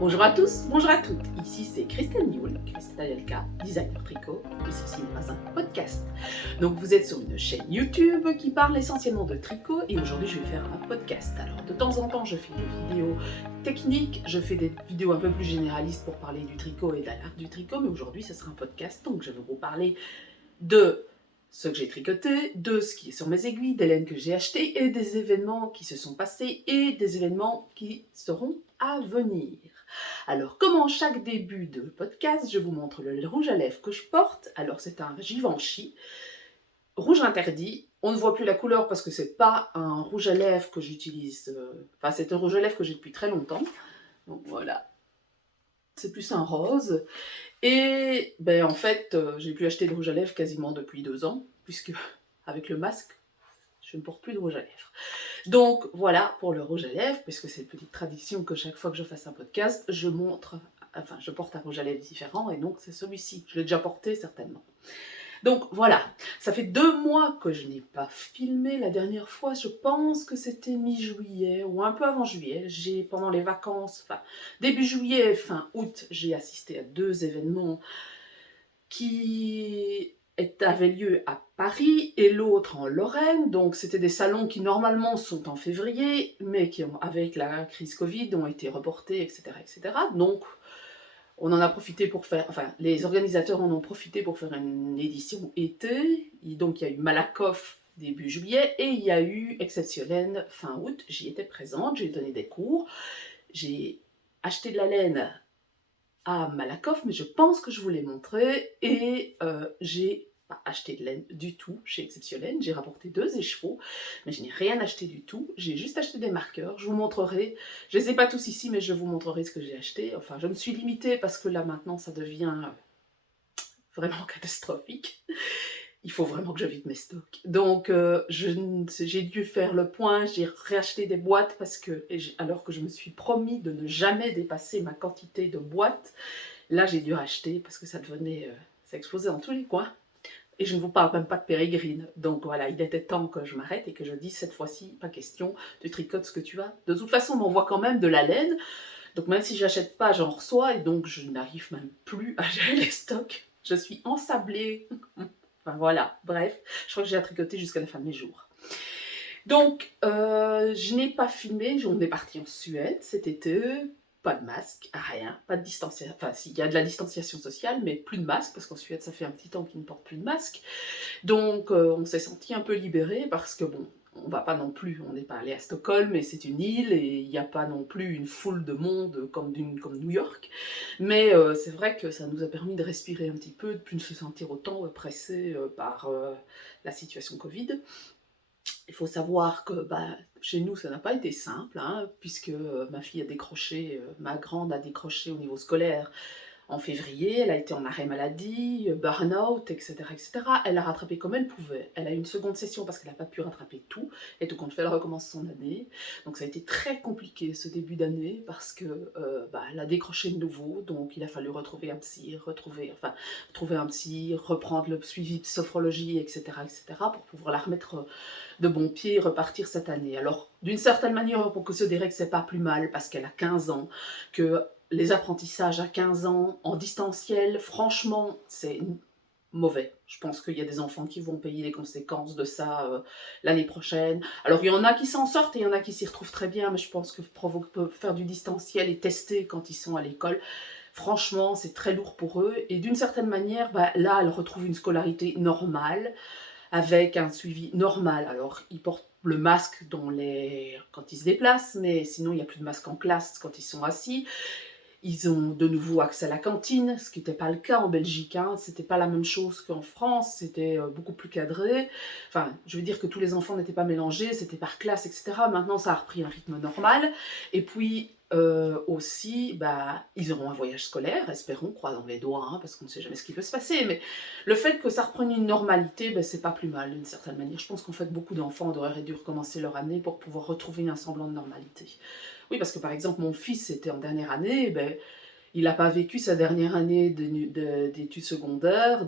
Bonjour à tous, bonjour à toutes, ici c'est Christelle Nioul, Christelle LK, designer tricot, et ceci n'est pas un podcast. Donc vous êtes sur une chaîne YouTube qui parle essentiellement de tricot et aujourd'hui je vais faire un podcast. Alors de temps en temps je fais des vidéos techniques, je fais des vidéos un peu plus généralistes pour parler du tricot et de l'art du tricot, mais aujourd'hui ce sera un podcast, donc je vais vous parler de ce que j'ai tricoté, de ce qui est sur mes aiguilles, des laines que j'ai achetées et des événements qui se sont passés et des événements qui seront à venir. Alors, comme en chaque début de podcast, je vous montre le rouge à lèvres que je porte. Alors, c'est un Givenchy, rouge interdit. On ne voit plus la couleur parce que c'est pas un rouge à lèvres que j'utilise. Enfin, c'est un rouge à lèvres que j'ai depuis très longtemps. Donc voilà, c'est plus un rose. Et ben en fait, j'ai pu acheter de rouge à lèvres quasiment depuis 2 ans, puisque avec le masque, je ne porte plus de rouge à lèvres. Donc voilà pour le rouge à lèvres, puisque c'est une petite tradition que chaque fois que je fasse un podcast, je porte un rouge à lèvres différent, et donc c'est celui-ci. Je l'ai déjà porté certainement. Donc voilà, ça fait 2 mois que je n'ai pas filmé. La dernière fois, je pense que c'était mi-juillet ou un peu avant juillet. Pendant les vacances, début juillet, fin août, j'ai assisté à 2 événements qui avaient lieu à Paris et l'autre en Lorraine. Donc c'était des salons qui normalement sont en février, mais qui, avec la crise Covid, ont été reportés, etc., etc. Donc on en a profité pour faire, les organisateurs en ont profité pour faire une édition été. Et donc il y a eu Malakoff début juillet et il y a eu Exceptionnel fin août. J'y étais présente, j'ai donné des cours, j'ai acheté de la laine à Malakoff, mais je pense que je vous l'ai montré, et j'ai pas acheté de laine du tout chez Exceptionnel. J'ai rapporté 2 écheveaux, mais je n'ai rien acheté du tout. J'ai juste acheté des marqueurs. Je vous montrerai. Je les ai pas tous ici, mais je vous montrerai ce que j'ai acheté. Enfin, je me suis limitée parce que là maintenant, ça devient vraiment catastrophique. Il faut vraiment que je vide mes stocks. Donc, j'ai dû faire le point, j'ai réacheté des boîtes alors que je me suis promis de ne jamais dépasser ma quantité de boîtes. Là, j'ai dû racheter parce que ça explosait dans tous les coins. Et je ne vous parle même pas de pérégrine. Donc voilà, il était temps que je m'arrête et que je dise cette fois-ci, pas question, tu tricotes ce que tu as. De toute façon, on m'envoie quand même de la laine. Donc même si j'achète pas, j'en reçois. Et donc je n'arrive même plus à gérer les stocks. Je suis ensablée. Enfin voilà, bref, je crois que j'ai à tricoter jusqu'à la fin de mes jours. Donc, je n'ai pas filmé, on est parti en Suède cet été, pas de masque, rien, pas de distanciation, enfin s'il y a de la distanciation sociale, mais plus de masque, parce qu'en Suède ça fait un petit temps qu'ils ne portent plus de masque. Donc on s'est senti un peu libérés parce que bon, on va pas non plus, on n'est pas allé à Stockholm, mais c'est une île et il n'y a pas non plus une foule de monde comme New York. Mais c'est vrai que ça nous a permis de respirer un petit peu, de plus se sentir autant pressés par la situation Covid. Il faut savoir que chez nous, ça n'a pas été simple, hein, puisque ma grande a décroché au niveau scolaire en février, elle a été en arrêt maladie, burn-out, etc., etc. Elle a rattrapé comme elle pouvait. Elle a eu une seconde session parce qu'elle n'a pas pu rattraper tout. Et tout compte fait, elle recommence son année. Donc ça a été très compliqué ce début d'année parce que elle a décroché de nouveau. Donc il a fallu retrouver un psy, trouver un psy, reprendre le suivi de sophrologie, etc., etc. pour pouvoir la remettre de bon pied et repartir cette année. Alors d'une certaine manière, pour que se dirait que c'est pas plus mal parce qu'elle a 15 ans, que les apprentissages à 15 ans en distanciel, franchement, c'est mauvais. Je pense qu'il y a des enfants qui vont payer les conséquences de ça l'année prochaine. Alors, il y en a qui s'en sortent et il y en a qui s'y retrouvent très bien, mais je pense que faire du distanciel et tester quand ils sont à l'école, franchement, c'est très lourd pour eux. Et d'une certaine manière, là, elle retrouve une scolarité normale, avec un suivi normal. Alors, ils portent le masque quand ils se déplacent, mais sinon, il n'y a plus de masque en classe quand ils sont assis. Ils ont de nouveau accès à la cantine, ce qui n'était pas le cas en Belgique. Hein. C'était pas la même chose qu'en France, c'était beaucoup plus cadré. Enfin, je veux dire que tous les enfants n'étaient pas mélangés, c'était par classe, etc. Maintenant, ça a repris un rythme normal. Et puis, aussi, ils auront un voyage scolaire, espérons, croisons les doigts, hein, parce qu'on ne sait jamais ce qui peut se passer. Mais le fait que ça reprenne une normalité, c'est pas plus mal d'une certaine manière. Je pense qu'en fait, beaucoup d'enfants auraient dû recommencer leur année pour pouvoir retrouver un semblant de normalité. Oui, parce que par exemple, mon fils était en dernière année, il n'a pas vécu sa dernière année d'études secondaires,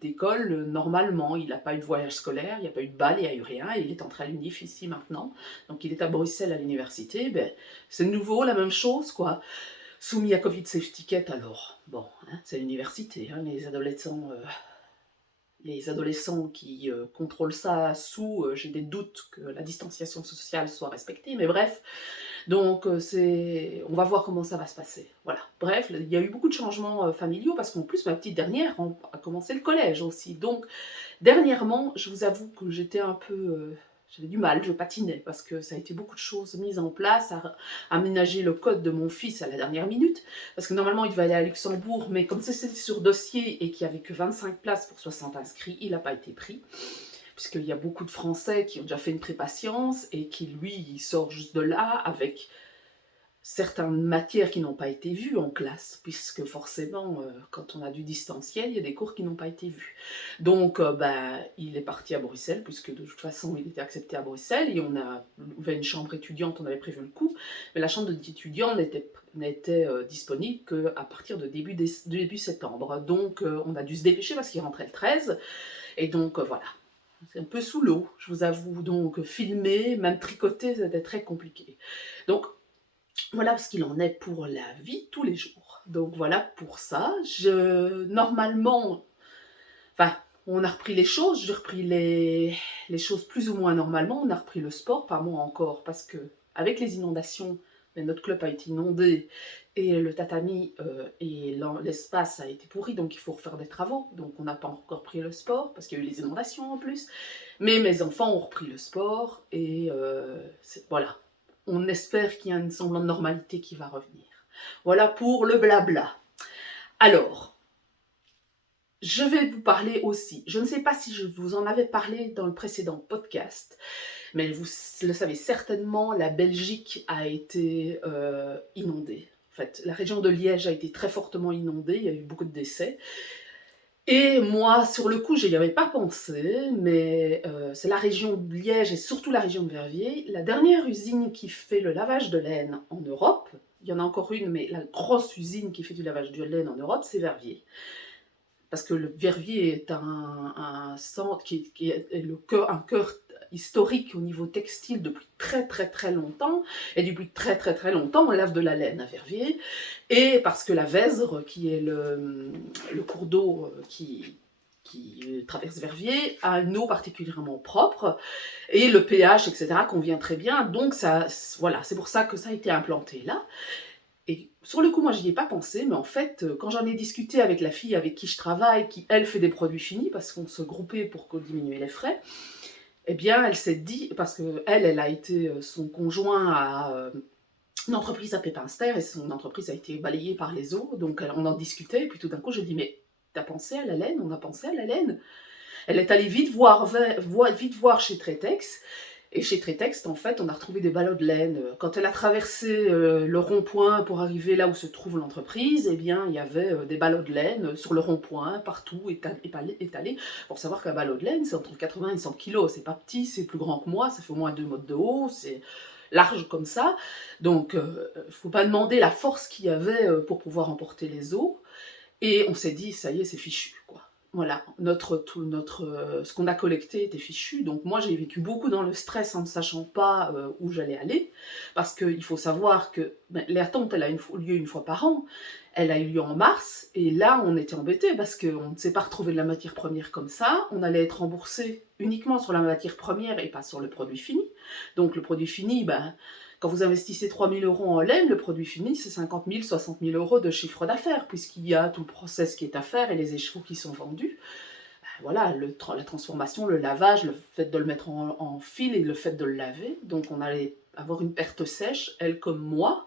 d'école, normalement. Il n'a pas eu de voyage scolaire, il n'y a pas eu de bal, il n'y a eu rien. Il est entré à l'UNIF ici maintenant. Donc il est à Bruxelles à l'université. C'est nouveau, la même chose, quoi. soumis à Covid Safety Cat, alors, bon, hein, c'est l'université, hein, les adolescents qui contrôlent ça j'ai des doutes que la distanciation sociale soit respectée, mais bref, donc on va voir comment ça va se passer. Voilà. Bref, il y a eu beaucoup de changements familiaux parce qu'en plus ma petite dernière a commencé le collège aussi. Donc dernièrement, je vous avoue que j'étais un peu j'avais du mal, je patinais parce que ça a été beaucoup de choses mises en place, à aménager le code de mon fils à la dernière minute, parce que normalement il devait aller à Luxembourg, mais comme c'était sur dossier et qu'il n'y avait que 25 places pour 60 inscrits, il n'a pas été pris, puisqu'il y a beaucoup de Français qui ont déjà fait une pré-patience et qui, lui, il sort juste de là avec certaines matières qui n'ont pas été vues en classe, puisque forcément, quand on a du distanciel, il y a des cours qui n'ont pas été vus. Donc, il est parti à Bruxelles, puisque de toute façon, il était accepté à Bruxelles, et on a ouvert une chambre étudiante, on avait prévu le coup, mais la chambre d'étudiant n'était disponible qu'à partir de début septembre. Donc, on a dû se dépêcher parce qu'il rentrait le 13, et donc, voilà. C'est un peu sous l'eau, je vous avoue, donc filmer, même tricoter, c'était très compliqué. Donc, voilà ce qu'il en est pour la vie de tous les jours. Donc voilà pour ça. Normalement, enfin, on a repris les choses, j'ai repris les choses plus ou moins normalement. On a repris le sport, pas moi encore, parce que avec les inondations, notre club a été inondé et le tatami et l'espace a été pourri, donc il faut refaire des travaux. Donc on n'a pas encore repris le sport, parce qu'il y a eu les inondations en plus. Mais mes enfants ont repris le sport et voilà. On espère qu'il y a une semblant de normalité qui va revenir. Voilà pour le blabla. Alors, je vais vous parler aussi, je ne sais pas si je vous en avais parlé dans le précédent podcast, mais vous le savez certainement, la Belgique a été inondée. En fait, la région de Liège a été très fortement inondée, il y a eu beaucoup de décès. Et moi, sur le coup, je n'y avais pas pensé, mais c'est la région de Liège et surtout la région de Verviers, la dernière usine qui fait le lavage de laine en Europe. Il y en a encore une, mais la grosse usine qui fait du lavage de laine en Europe, c'est Verviers. Parce que le Verviers est un centre qui est un cœur historique au niveau textile depuis très très très longtemps, et depuis très très très longtemps on lave de la laine à Verviers, et parce que la Vesdre, qui est le cours d'eau qui traverse Verviers, a une eau particulièrement propre, et le pH, etc., convient très bien, donc ça, voilà, c'est pour ça que ça a été implanté là. Et sur le coup, moi, je n'y ai pas pensé, mais en fait, quand j'en ai discuté avec la fille avec qui je travaille, qui, elle, fait des produits finis, parce qu'on se groupait pour diminuer les frais, eh bien, elle s'est dit, parce que elle a été, son conjoint à une entreprise à Pépinster, et son entreprise a été balayée par les eaux, donc on en discutait, et puis tout d'un coup, je dis, mais t'as pensé à la laine? On a pensé à la laine. Elle est allée vite voir chez Tretex, et chez Tretex, en fait, on a retrouvé des ballots de laine. Quand elle a traversé le rond-point pour arriver là où se trouve l'entreprise, eh bien, il y avait des ballots de laine sur le rond-point, partout, étalés. Pour savoir qu'un ballot de laine, c'est entre 80 et 100 kilos. C'est pas petit, c'est plus grand que moi, ça fait au moins 2 mètres de haut, c'est large comme ça. Donc, faut pas demander la force qu'il y avait pour pouvoir emporter les eaux. Et on s'est dit, ça y est, c'est fichu, quoi. Voilà, ce qu'on a collecté était fichu, donc moi j'ai vécu beaucoup dans le stress en ne sachant pas où j'allais aller, parce qu'il faut savoir que l'attente, elle a lieu une fois par an, elle a eu lieu en mars, et là on était embêtés, parce qu'on ne s'est pas retrouvé de la matière première comme ça, on allait être remboursé uniquement sur la matière première et pas sur le produit fini, donc le produit fini, quand vous investissez 3 000 € en laine, le produit fini, c'est 50 000, 60 000 € de chiffre d'affaires, puisqu'il y a tout le process qui est à faire et les échevaux qui sont vendus. Voilà, la transformation, le lavage, le fait de le mettre en fil et le fait de le laver. Donc on allait avoir une perte sèche, elle comme moi.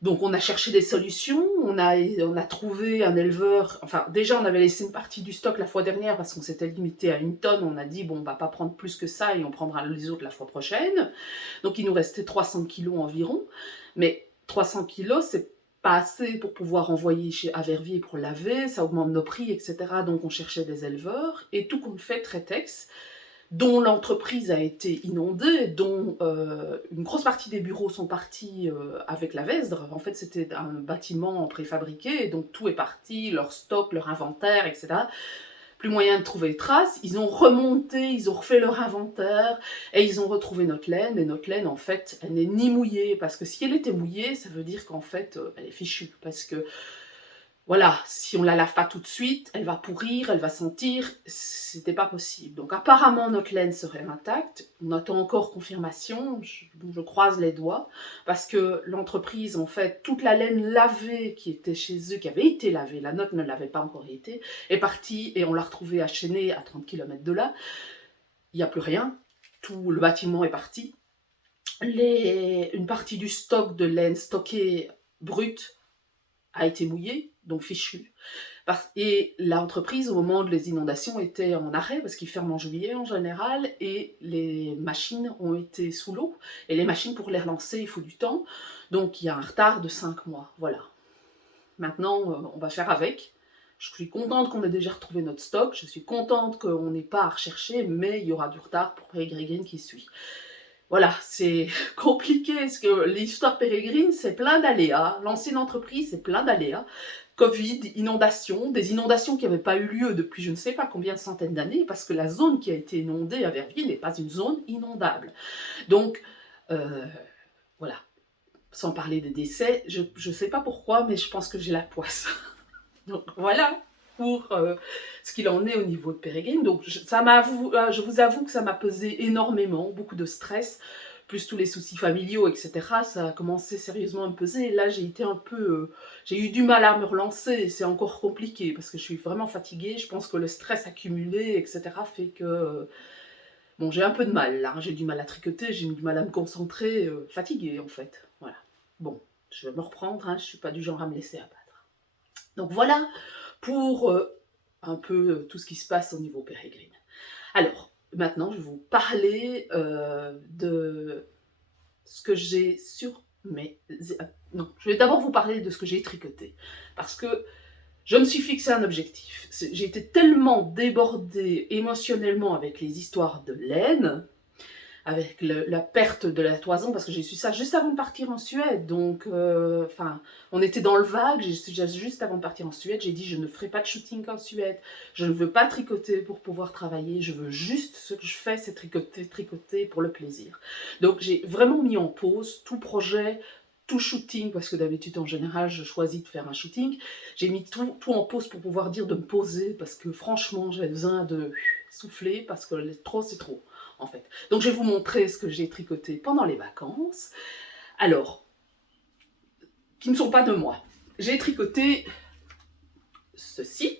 Donc on a cherché des solutions, on a trouvé un éleveur, enfin déjà on avait laissé une partie du stock la fois dernière parce qu'on s'était limité à 1 tonne, on a dit bon on va pas prendre plus que ça et on prendra les autres la fois prochaine. Donc il nous restait 300 kilos environ, mais 300 kilos c'est pas assez pour pouvoir envoyer à Verviers pour laver, ça augmente nos prix, etc. Donc on cherchait des éleveurs, et tout compte fait, Tretex, dont l'entreprise a été inondée, dont une grosse partie des bureaux sont partis avec la Vesdre. En fait, c'était un bâtiment préfabriqué, donc tout est parti, leur stock, leur inventaire, etc. plus moyen de trouver les traces. Ils ont remonté, ils ont refait leur inventaire et ils ont retrouvé notre laine. Et notre laine, en fait, elle n'est ni mouillée, parce que si elle était mouillée, ça veut dire qu'en fait, elle est fichue, parce que voilà, si on la lave pas tout de suite, elle va pourrir, elle va sentir, c'était pas possible. Donc apparemment notre laine serait intacte, on attend encore confirmation, je croise les doigts, parce que l'entreprise, en fait, toute la laine lavée qui était chez eux, qui avait été lavée, la nôtre ne l'avait pas encore été, est partie et on l'a retrouvée à Chênay, à 30 km de là. Il n'y a plus rien, tout le bâtiment est parti. Une partie du stock de laine stocké brute a été mouillée, donc fichu. Et l'entreprise, au moment des inondations, était en arrêt, parce qu'ils ferment en juillet en général, et les machines ont été sous l'eau. Et les machines, pour les relancer, il faut du temps. Donc il y a un retard de 5 mois. Voilà. Maintenant, on va faire avec. Je suis contente qu'on ait déjà retrouvé notre stock. Je suis contente qu'on n'ait pas à rechercher, mais il y aura du retard pour Peregrine qui suit. Voilà, c'est compliqué, parce que l'histoire Peregrine, c'est plein d'aléas. L'ancienne entreprise, c'est plein d'aléas. Covid, inondations, des inondations qui n'avaient pas eu lieu depuis je ne sais pas combien de centaines d'années, parce que la zone qui a été inondée à Verviers n'est pas une zone inondable. Donc, voilà. Sans parler des décès, je ne sais pas pourquoi, mais je pense que j'ai la poisse. Donc voilà pour ce qu'il en est au niveau de Peregrine. Donc je vous avoue que ça m'a pesé énormément, beaucoup de stress, plus tous les soucis familiaux, etc. Ça a commencé sérieusement à me peser. Et là, j'ai été un peu... j'ai eu du mal à me relancer. C'est encore compliqué parce que je suis vraiment fatiguée. Je pense que le stress accumulé, etc. fait que... bon, j'ai un peu de mal là. J'ai du mal à tricoter, j'ai du mal à me concentrer. Fatiguée, en fait. Voilà. Bon, je vais me reprendre. Hein, je ne suis pas du genre à me laisser abattre. Donc voilà pour un peu tout ce qui se passe au niveau Peregrine. Alors, maintenant, je vais vous parler de ce que j'ai sur mes... non, je vais d'abord vous parler de ce que j'ai tricoté. Parce que je me suis fixé un objectif. J'ai été tellement débordée émotionnellement avec les histoires de laine, avec la perte de la toison, parce que j'ai su ça juste avant de partir en Suède. Donc, on était dans le vague, juste avant de partir en Suède, j'ai dit je ne ferai pas de shooting en Suède, je ne veux pas tricoter pour pouvoir travailler, je veux juste, ce que je fais, c'est tricoter pour le plaisir. Donc j'ai vraiment mis en pause tout projet, tout shooting, parce que d'habitude en général je choisis de faire un shooting, j'ai mis tout en pause pour pouvoir dire de me poser, parce que franchement j'ai besoin de souffler, parce que trop c'est trop. En fait. Donc je vais vous montrer ce que j'ai tricoté pendant les vacances. Alors, qui ne sont pas de moi. J'ai tricoté ceci.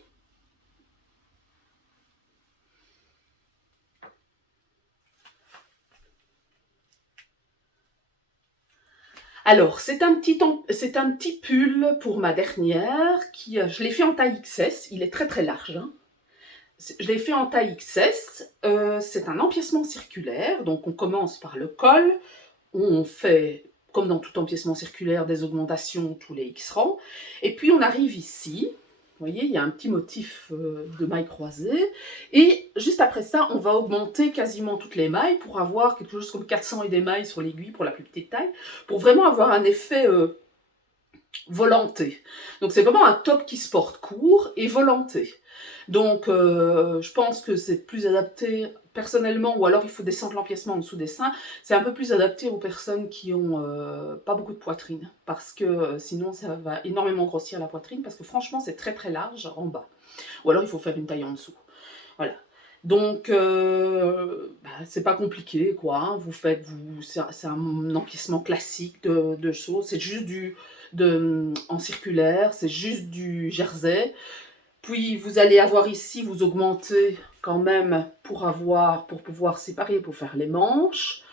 Alors, c'est un petit pull pour ma dernière, je l'ai fait en taille XS, il est très très large. Hein. Je l'ai fait en taille XS, c'est un empiècement circulaire, donc on commence par le col, on fait, comme dans tout empiècement circulaire, des augmentations tous les X rangs, et puis on arrive ici, vous voyez, il y a un petit motif de mailles croisées, et juste après ça, on va augmenter quasiment toutes les mailles pour avoir quelque chose comme 400 et des mailles sur l'aiguille pour la plus petite taille, pour vraiment avoir un effet volanté. Donc c'est vraiment un top qui se porte court et volanté. Donc je pense que c'est plus adapté personnellement, ou alors il faut descendre l'empiècement en dessous des seins, c'est un peu plus adapté aux personnes qui ont pas beaucoup de poitrine, parce que sinon ça va énormément grossir la poitrine, parce que franchement c'est très très large en bas. Ou alors il faut faire une taille en dessous. Voilà. Donc, c'est pas compliqué, quoi. Hein. C'est un empiècement classique de choses. C'est juste en circulaire, c'est juste du jersey. Puis vous allez avoir ici, vous augmentez quand même pour pouvoir séparer, pour faire les manches.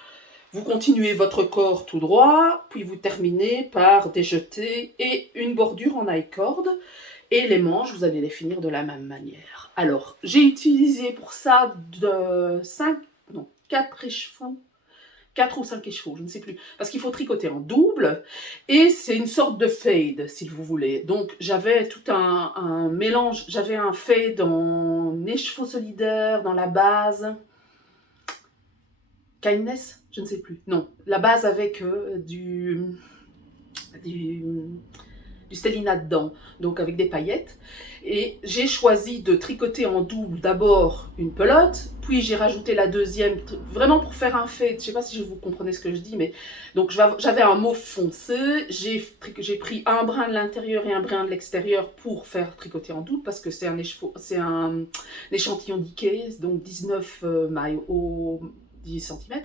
Vous continuez votre corps tout droit, puis vous terminez par des jetés et une bordure en I-cord. Et les manches, vous allez les finir de la même manière. Alors, j'ai utilisé pour ça 4 écheveaux, 4 ou 5 écheveaux, je ne sais plus, parce qu'il faut tricoter en double, et c'est une sorte de fade, si vous voulez. Donc, j'avais tout un mélange, j'avais un fade en écheveau solidaire, dans la base, kindness, je ne sais plus, non, la base avec du stellina dedans, donc avec des paillettes. Et j'ai choisi de tricoter en double d'abord une pelote, puis j'ai rajouté la deuxième, vraiment pour faire un fait. Je ne sais pas si vous comprenez ce que je dis, mais donc j'avais un mauve foncé, j'ai pris un brin de l'intérieur et un brin de l'extérieur pour faire tricoter en double, parce que c'est un échantillon d'Ikea, donc 19 mailles au 10 cm.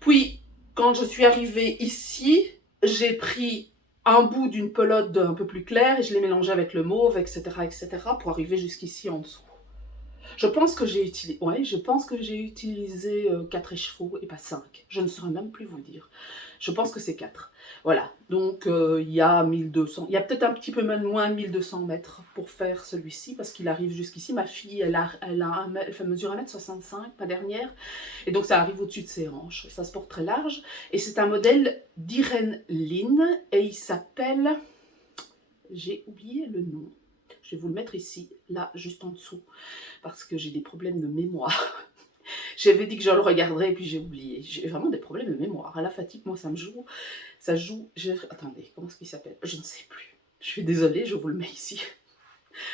Puis, quand je suis arrivée ici, j'ai pris un bout d'une pelote un peu plus claire et je l'ai mélangé avec le mauve, etc., pour arriver jusqu'ici en dessous. Je pense que j'ai utilisé 4 écheveaux et pas 5. Je ne saurais même plus vous dire. Je pense que c'est 4. Voilà, donc il y a 1200, il y a peut-être un petit peu même moins de 1200 mètres pour faire celui-ci, parce qu'il arrive jusqu'ici. Ma fille, elle fait mesure 1m65, ma dernière, et donc ça arrive au-dessus de ses hanches. Ça se porte très large, et c'est un modèle d'Irene Lynn, et il s'appelle... J'ai oublié le nom. Je vais vous le mettre ici, là, juste en dessous, parce que j'ai des problèmes de mémoire. J'avais dit que je le regarderais et puis j'ai oublié. J'ai vraiment des problèmes de mémoire. À la fatigue, moi, ça me joue. Ça joue... Attendez, comment est-ce qu'il s'appelle? Je ne sais plus. Je suis désolée, je vous le mets ici.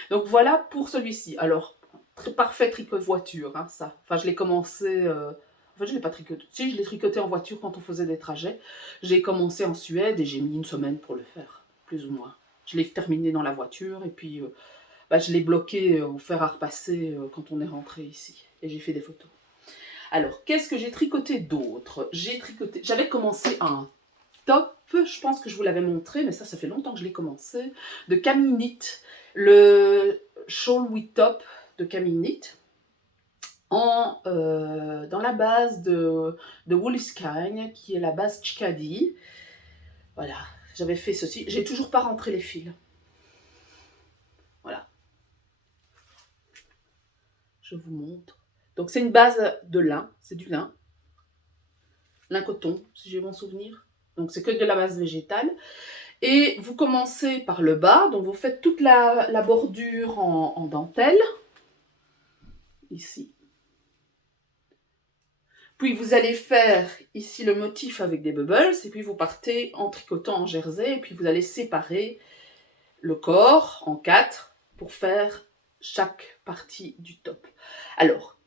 Donc voilà pour celui-ci. Alors, très parfait tricot de voiture, hein, ça. Enfin, je l'ai commencé... En fait, je ne l'ai pas tricoté. Si, je l'ai tricoté en voiture quand on faisait des trajets. J'ai commencé en Suède et j'ai mis une semaine pour le faire, plus ou moins. Je l'ai terminé dans la voiture et puis je l'ai bloqué au fer à repasser quand on est rentré ici. Et j'ai fait des photos. Alors, qu'est-ce que j'ai tricoté d'autre? J'avais commencé un top, je pense que je vous l'avais montré, mais ça fait longtemps que je l'ai commencé, de Camille Knit, le Shawl with Top de Camille Knit, dans la base de Woolskin, qui est la base Chicadie. Voilà, j'avais fait ceci. J'ai toujours pas rentré les fils. Voilà. Je vous montre. Donc c'est une base de lin, c'est du lin coton, si j'ai bon souvenir. Donc c'est que de la base végétale. Et vous commencez par le bas, donc vous faites toute la bordure en dentelle, ici. Puis vous allez faire ici le motif avec des bubbles, et puis vous partez en tricotant en jersey, et puis vous allez séparer le corps en 4 pour faire chaque partie du top. Alors,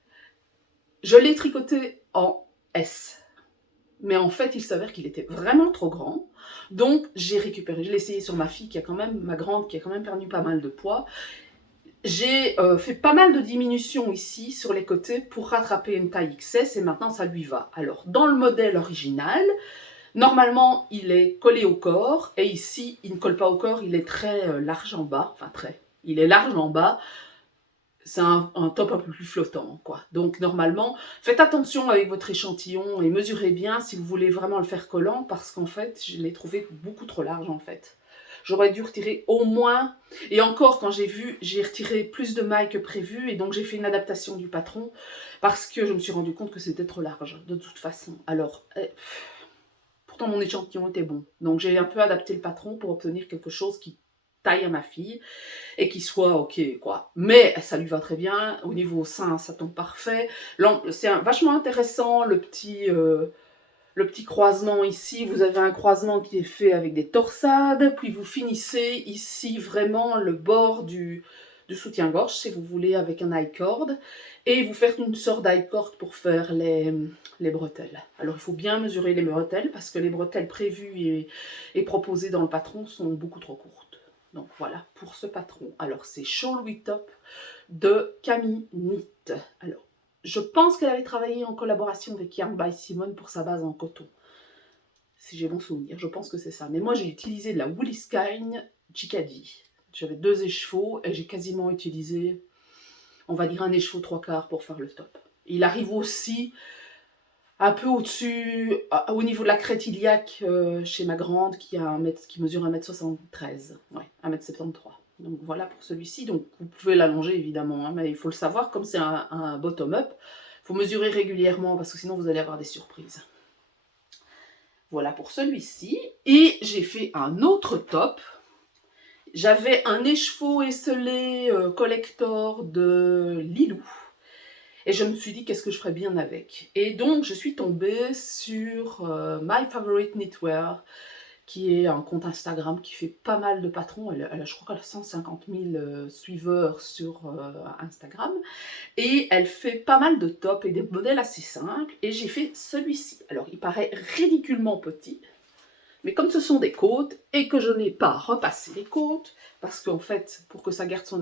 je l'ai tricoté en S. Mais en fait, il s'avère qu'il était vraiment trop grand. Donc, j'ai récupéré. Je l'ai essayé sur ma fille, ma grande, qui a quand même perdu pas mal de poids. J'ai fait pas mal de diminutions ici, sur les côtés, pour rattraper une taille XS, et maintenant, ça lui va. Alors, dans le modèle original, normalement, il est collé au corps, et ici, il ne colle pas au corps, il est très large en bas. Enfin, il est large en bas. C'est un top un peu plus flottant, quoi. Donc, normalement, faites attention avec votre échantillon et mesurez bien si vous voulez vraiment le faire collant, parce qu'en fait, je l'ai trouvé beaucoup trop large, en fait. J'aurais dû retirer au moins... Et encore, quand j'ai retiré plus de mailles que prévu, et donc j'ai fait une adaptation du patron, parce que je me suis rendu compte que c'était trop large, de toute façon. Alors, pourtant, mon échantillon était bon. Donc, j'ai un peu adapté le patron pour obtenir quelque chose qui taille à ma fille et qui soit ok, quoi. Mais ça lui va très bien. Au niveau sein, ça tombe parfait. C'est vachement intéressant, le petit croisement ici. Vous avez un croisement qui est fait avec des torsades, puis vous finissez ici vraiment le bord du soutien-gorge, si vous voulez, avec un high-cord, et vous faites une sorte d'high-cord pour faire les bretelles. Alors il faut bien mesurer les bretelles, parce que les bretelles prévues et proposées dans le patron sont beaucoup trop courtes. Donc voilà pour ce patron. Alors c'est Shawl with Top de Camille Knit. Alors je pense qu'elle avait travaillé en collaboration avec Yarn by Simone pour sa base en coton. Si j'ai bon souvenir, je pense que c'est ça. Mais moi j'ai utilisé de la Woolskin Chicadie. J'avais 2 écheveaux et j'ai quasiment utilisé, on va dire, un écheveau 3/4 pour faire le top. Il arrive aussi un peu au-dessus, au niveau de la crête iliaque, chez ma grande, qui mesure 1m73, ouais, 1m73. Donc voilà pour celui-ci. Donc vous pouvez l'allonger évidemment, hein, mais il faut le savoir, comme c'est un bottom-up, il faut mesurer régulièrement parce que sinon vous allez avoir des surprises. Voilà pour celui-ci. Et j'ai fait un autre top. J'avais un écheveau esselé collector de Lilou. Et je me suis dit, qu'est-ce que je ferais bien avec? Et donc, je suis tombée sur My Favorite Knitwear, qui est un compte Instagram qui fait pas mal de patrons. Je crois qu'elle a 150 000 suiveurs sur Instagram. Et elle fait pas mal de tops et des modèles assez simples. Et j'ai fait celui-ci. Alors, il paraît ridiculement petit. Mais comme ce sont des côtes et que je n'ai pas repassé les côtes, parce qu'en fait, pour que ça garde son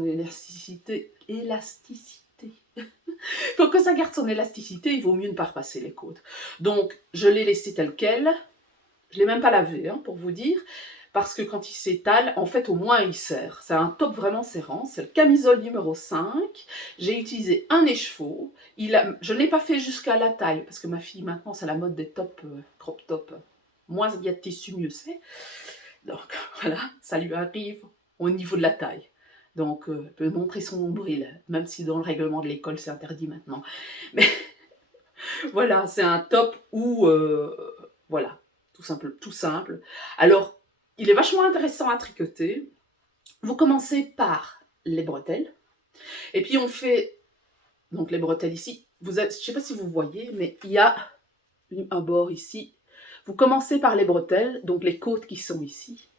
pour que ça garde son élasticité, il vaut mieux ne pas repasser les côtes. Donc, je l'ai laissé tel quel. Je ne l'ai même pas lavé, hein, pour vous dire, parce que quand il s'étale, en fait, au moins, il serre. C'est un top vraiment serrant. C'est le camisole numéro 5. J'ai utilisé un écheveau. Je ne l'ai pas fait jusqu'à la taille, parce que ma fille, maintenant, c'est la mode des tops, crop top. Moins il y a de tissu, mieux c'est. Donc, voilà, ça lui arrive au niveau de la taille. Donc, elle peut montrer son nombril, même si dans le règlement de l'école, c'est interdit maintenant. Mais voilà, c'est un top où, voilà, tout simple. Alors, il est vachement intéressant à tricoter. Vous commencez par les bretelles. Et puis, on fait, donc les bretelles ici. Je ne sais pas si vous voyez, mais il y a un bord ici. Vous commencez par les bretelles, donc les côtes qui sont ici.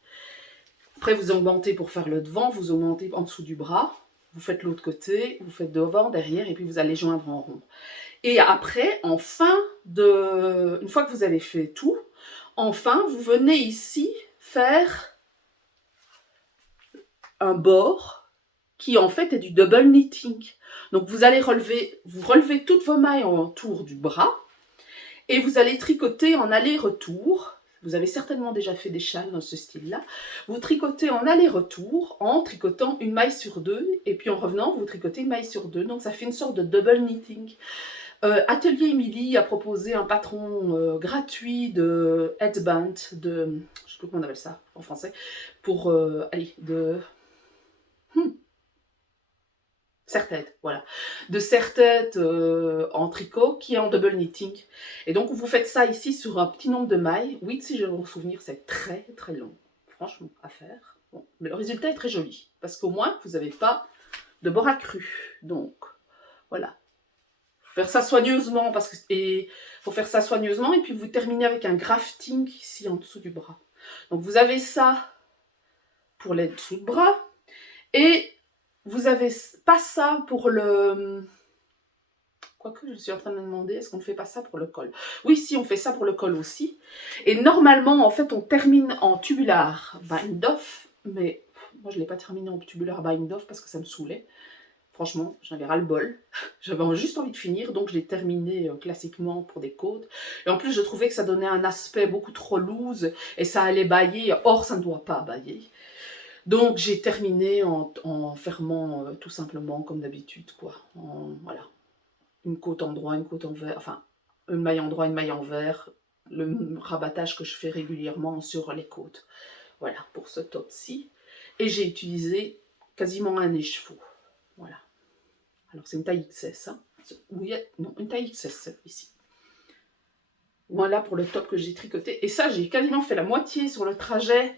Après, vous augmentez pour faire le devant, vous augmentez en dessous du bras, vous faites l'autre côté, vous faites devant, derrière, et puis vous allez joindre en rond. Et après, une fois que vous avez fait tout, enfin, vous venez ici faire un bord qui en fait est du double knitting. Donc vous relevez toutes vos mailles autour du bras, et vous allez tricoter en aller-retour. Vous avez certainement déjà fait des châles dans ce style-là. Vous tricotez en aller-retour, en tricotant une maille sur deux, et puis en revenant, vous tricotez une maille sur deux. Donc ça fait une sorte de double knitting. Atelier Emily a proposé un patron gratuit de headband, je ne sais plus comment on appelle ça en français, pour, serre-tête, voilà. De serre-tête en tricot qui est en double knitting. Et donc, vous faites ça ici sur un petit nombre de mailles. Oui, si je veux me souvenir, c'est très très long, franchement, à faire. Bon, mais le résultat est très joli, parce qu'au moins, vous n'avez pas de bord accru. Donc, voilà. Faut faire ça soigneusement, et puis vous terminez avec un grafting ici en dessous du bras. Donc, vous avez ça pour les dessous de bras, et vous avez pas ça pour le... Quoique, je suis en train de me demander, est-ce qu'on ne fait pas ça pour le col? Oui, si, on fait ça pour le col aussi. Et normalement, en fait, on termine en tubular bind-off, mais moi, je ne l'ai pas terminé en tubular bind-off parce que ça me saoulait. Franchement, j'avais ras-le-bol. J'avais juste envie de finir, donc je l'ai terminé classiquement pour des côtes. Et en plus, je trouvais que ça donnait un aspect beaucoup trop loose et ça allait bailler. Or, ça ne doit pas bailler. Donc, j'ai terminé en fermant tout simplement comme d'habitude, quoi. Voilà. Une côte en droit, une côte en vert, enfin, une maille en droit, une maille en vert, le rabattage que je fais régulièrement sur les côtes. Voilà, pour ce top-ci. Et j'ai utilisé quasiment un écheveau. Voilà. Alors, c'est une taille XS, hein. Oui, non, une taille XS, celui-ci. Voilà pour le top que j'ai tricoté. Et ça, j'ai quasiment fait la moitié sur le trajet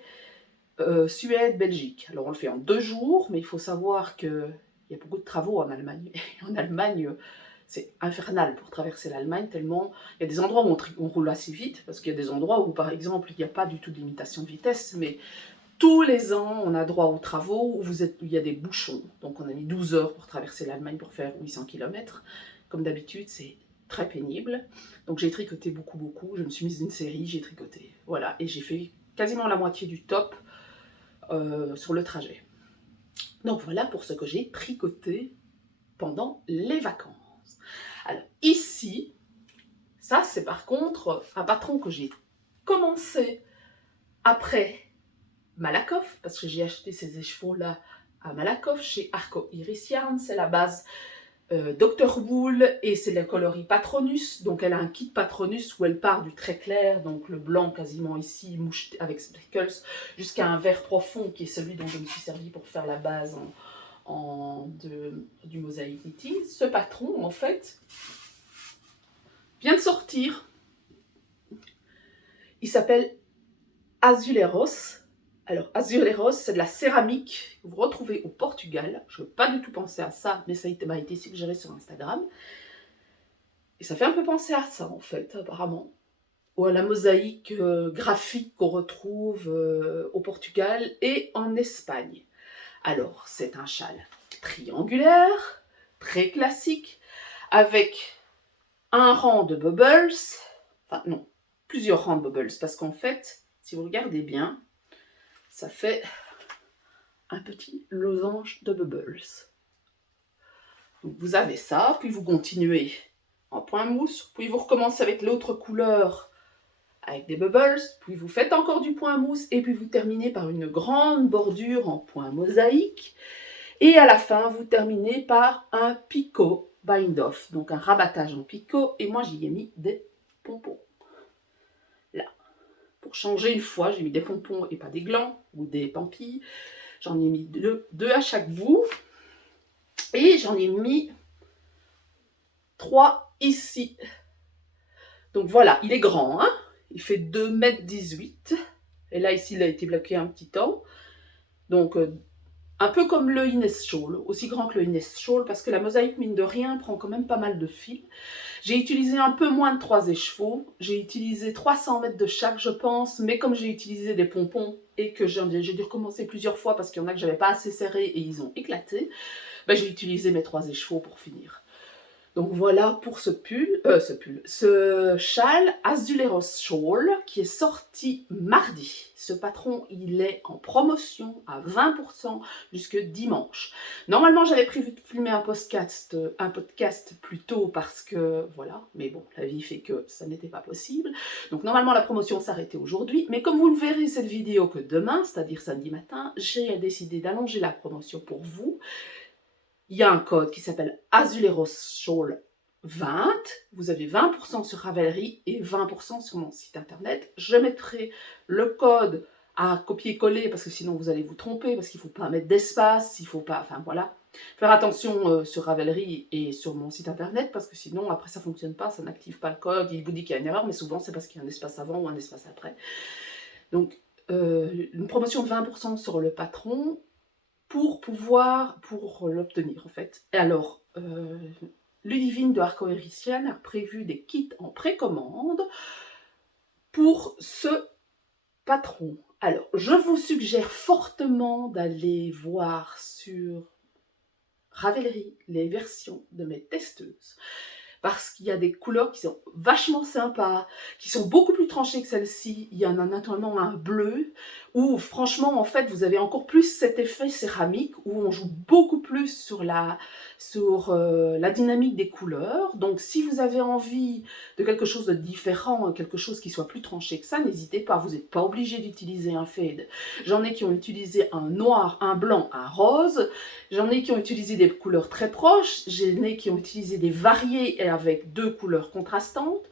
Suède-Belgique. Alors, on le fait en 2 jours, mais il faut savoir qu'il y a beaucoup de travaux en Allemagne. Et en Allemagne, c'est infernal pour traverser l'Allemagne, tellement il y a des endroits où on roule assez vite, parce qu'il y a des endroits où, par exemple, il n'y a pas du tout de limitation de vitesse, mais tous les ans, on a droit aux travaux où il y a des bouchons. Donc, on a mis 12 heures pour traverser l'Allemagne pour faire 800 km. Comme d'habitude, c'est très pénible. Donc, j'ai tricoté beaucoup. Je me suis mise une série, j'ai tricoté. Voilà, et j'ai fait quasiment la moitié du top sur le trajet. Donc, voilà pour ce que j'ai tricoté pendant les vacances. Alors ici, ça c'est par contre un patron que j'ai commencé après Malakoff, parce que j'ai acheté ces écheveaux-là à Malakoff chez Arco Iris Yarn, c'est la base Dr. Wool et c'est le coloris Patronus, donc elle a un kit Patronus où elle part du très clair, donc le blanc quasiment ici, moucheté avec sprinkles, jusqu'à un vert profond qui est celui dont je me suis servi pour faire la base du mosaïque knitting. Ce patron en fait vient de sortir. Il s'appelle Azuleiros. Alors, Azuleiros, c'est de la céramique que vous retrouvez au Portugal. Je n'ai pas du tout pensé à ça, mais ça m'a été suggéré sur Instagram. Et ça fait un peu penser à ça, en fait, apparemment. ou à la mosaïque graphique qu'on retrouve au Portugal et en Espagne. Alors, c'est un châle triangulaire, très classique, avec un rang de bubbles, enfin non, plusieurs rangs de bubbles, parce qu'en fait, si vous regardez bien, ça fait un petit losange de bubbles. Donc vous avez ça, puis vous continuez en point mousse, puis vous recommencez avec l'autre couleur avec des bubbles, puis vous faites encore du point mousse, et puis vous terminez par une grande bordure en point mosaïque, et à la fin, vous terminez par un picot bind-off, donc un rabattage en picot, et moi j'y ai mis des pompons. Là, pour changer une fois, j'ai mis des pompons et pas des glands, ou des pampilles, j'en ai mis deux à chaque bout, et j'en ai mis 3 ici. Donc voilà, il est grand, hein, il fait 2,18 m, et là ici il a été bloqué un petit temps, donc un peu comme le Ines Shawl, aussi grand que le Ines Shawl, parce que la mosaïque, mine de rien, prend quand même pas mal de fils. J'ai utilisé un peu moins de 3 écheveaux, j'ai utilisé 300 mètres de chaque, je pense, mais comme j'ai utilisé des pompons et que j'ai dû recommencer plusieurs fois parce qu'il y en a que j'avais pas assez serré et ils ont éclaté, ben j'ai utilisé mes 3 écheveaux pour finir. Donc voilà pour ce châle Azuleros Shawl qui est sorti mardi. Ce patron, il est en promotion à 20% jusque dimanche. Normalement, j'avais prévu de filmer un podcast plus tôt parce que, voilà, mais bon, la vie fait que ça n'était pas possible. Donc normalement, la promotion s'arrêtait aujourd'hui, mais comme vous ne verrez cette vidéo que demain, c'est-à-dire samedi matin, j'ai décidé d'allonger la promotion pour vous. Il y a un code qui s'appelle Azuleros Shawl 20. Vous avez 20% sur Ravelry et 20% sur mon site internet. Je mettrai le code à copier-coller parce que sinon vous allez vous tromper, parce qu'il ne faut pas mettre d'espace, il faut pas, enfin voilà. Faire attention sur Ravelry et sur mon site internet parce que sinon après ça ne fonctionne pas, ça n'active pas le code, il vous dit qu'il y a une erreur, mais souvent c'est parce qu'il y a un espace avant ou un espace après. Donc une promotion de 20% sur le patron, pour l'obtenir en fait. Et alors, Ludivine de Arcoéricienne a prévu des kits en précommande pour ce patron. Alors, je vous suggère fortement d'aller voir sur Ravelry les versions de mes testeuses. Parce qu'il y a des couleurs qui sont vachement sympas, qui sont beaucoup plus tranchées que celle-ci. Il y en a notamment un bleu, où franchement, en fait, vous avez encore plus cet effet céramique, où on joue beaucoup plus sur la dynamique des couleurs. Donc, si vous avez envie de quelque chose de différent, quelque chose qui soit plus tranché que ça, n'hésitez pas, vous n'êtes pas obligé d'utiliser un fade. J'en ai qui ont utilisé un noir, un blanc, un rose. J'en ai qui ont utilisé des couleurs très proches. J'en ai qui ont utilisé des variés et avec 2 couleurs contrastantes.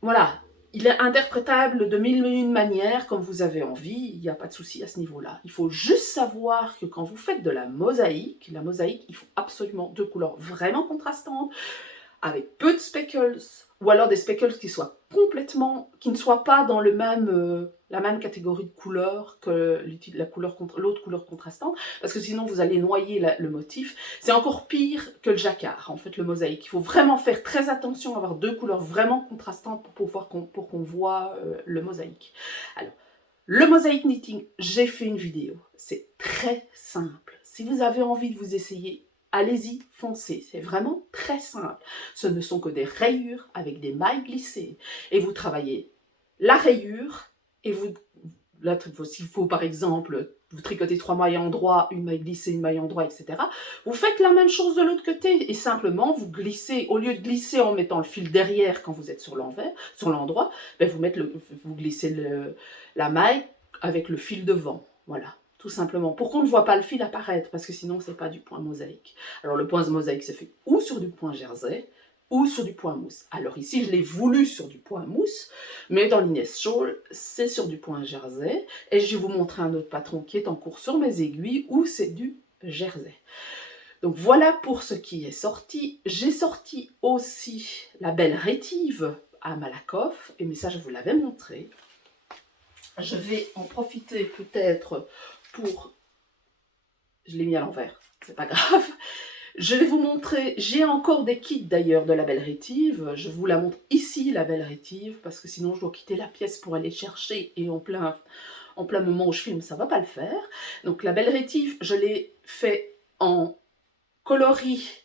Voilà, il est interprétable de 1001 manières, comme vous avez envie, il n'y a pas de souci à ce niveau-là. Il faut juste savoir que quand vous faites de la mosaïque, il faut absolument 2 couleurs vraiment contrastantes, avec peu de speckles, ou alors des speckles qui soient complètement, qui ne soient pas dans le même, la même catégorie de couleurs que l'autre couleur contrastante, parce que sinon vous allez noyer le motif. C'est encore pire que le jacquard, en fait, le mosaïque. Il faut vraiment faire très attention à avoir 2 couleurs vraiment contrastantes pour qu'on voit le mosaïque. Alors, le mosaïque knitting, j'ai fait une vidéo. C'est très simple. Si vous avez envie de vous essayer, allez-y, foncez. C'est vraiment très simple. Ce ne sont que des rayures avec des mailles glissées. Et vous travaillez la rayure et vous... Là, s'il faut par exemple, vous tricotez 3 mailles en droit, une maille glissée, une maille en droit, etc. Vous faites la même chose de l'autre côté et simplement vous glissez, au lieu de glisser en mettant le fil derrière quand vous êtes sur l'endroit, ben vous glissez la maille avec le fil devant. Voilà, tout simplement. Pour qu'on ne voit pas le fil apparaître, parce que sinon c'est pas du point mosaïque. Alors le point mosaïque se fait ou sur du point jersey, ou sur du point mousse. Alors ici, je l'ai voulu sur du point mousse, mais dans l'Ines Shawl, c'est sur du point jersey. Et je vais vous montrer un autre patron qui est en cours sur mes aiguilles, où c'est du jersey. Donc voilà pour ce qui est sorti. J'ai sorti aussi la belle rétive à Malakoff, mais ça, je vous l'avais montré. Je vais en profiter peut-être pour... Je l'ai mis à l'envers, c'est pas grave. Je vais vous montrer, j'ai encore des kits d'ailleurs de la belle rétive, je vous la montre ici la belle rétive, parce que sinon je dois quitter la pièce pour aller chercher et en plein moment où je filme ça va pas le faire. Donc la belle rétive, je l'ai fait en coloris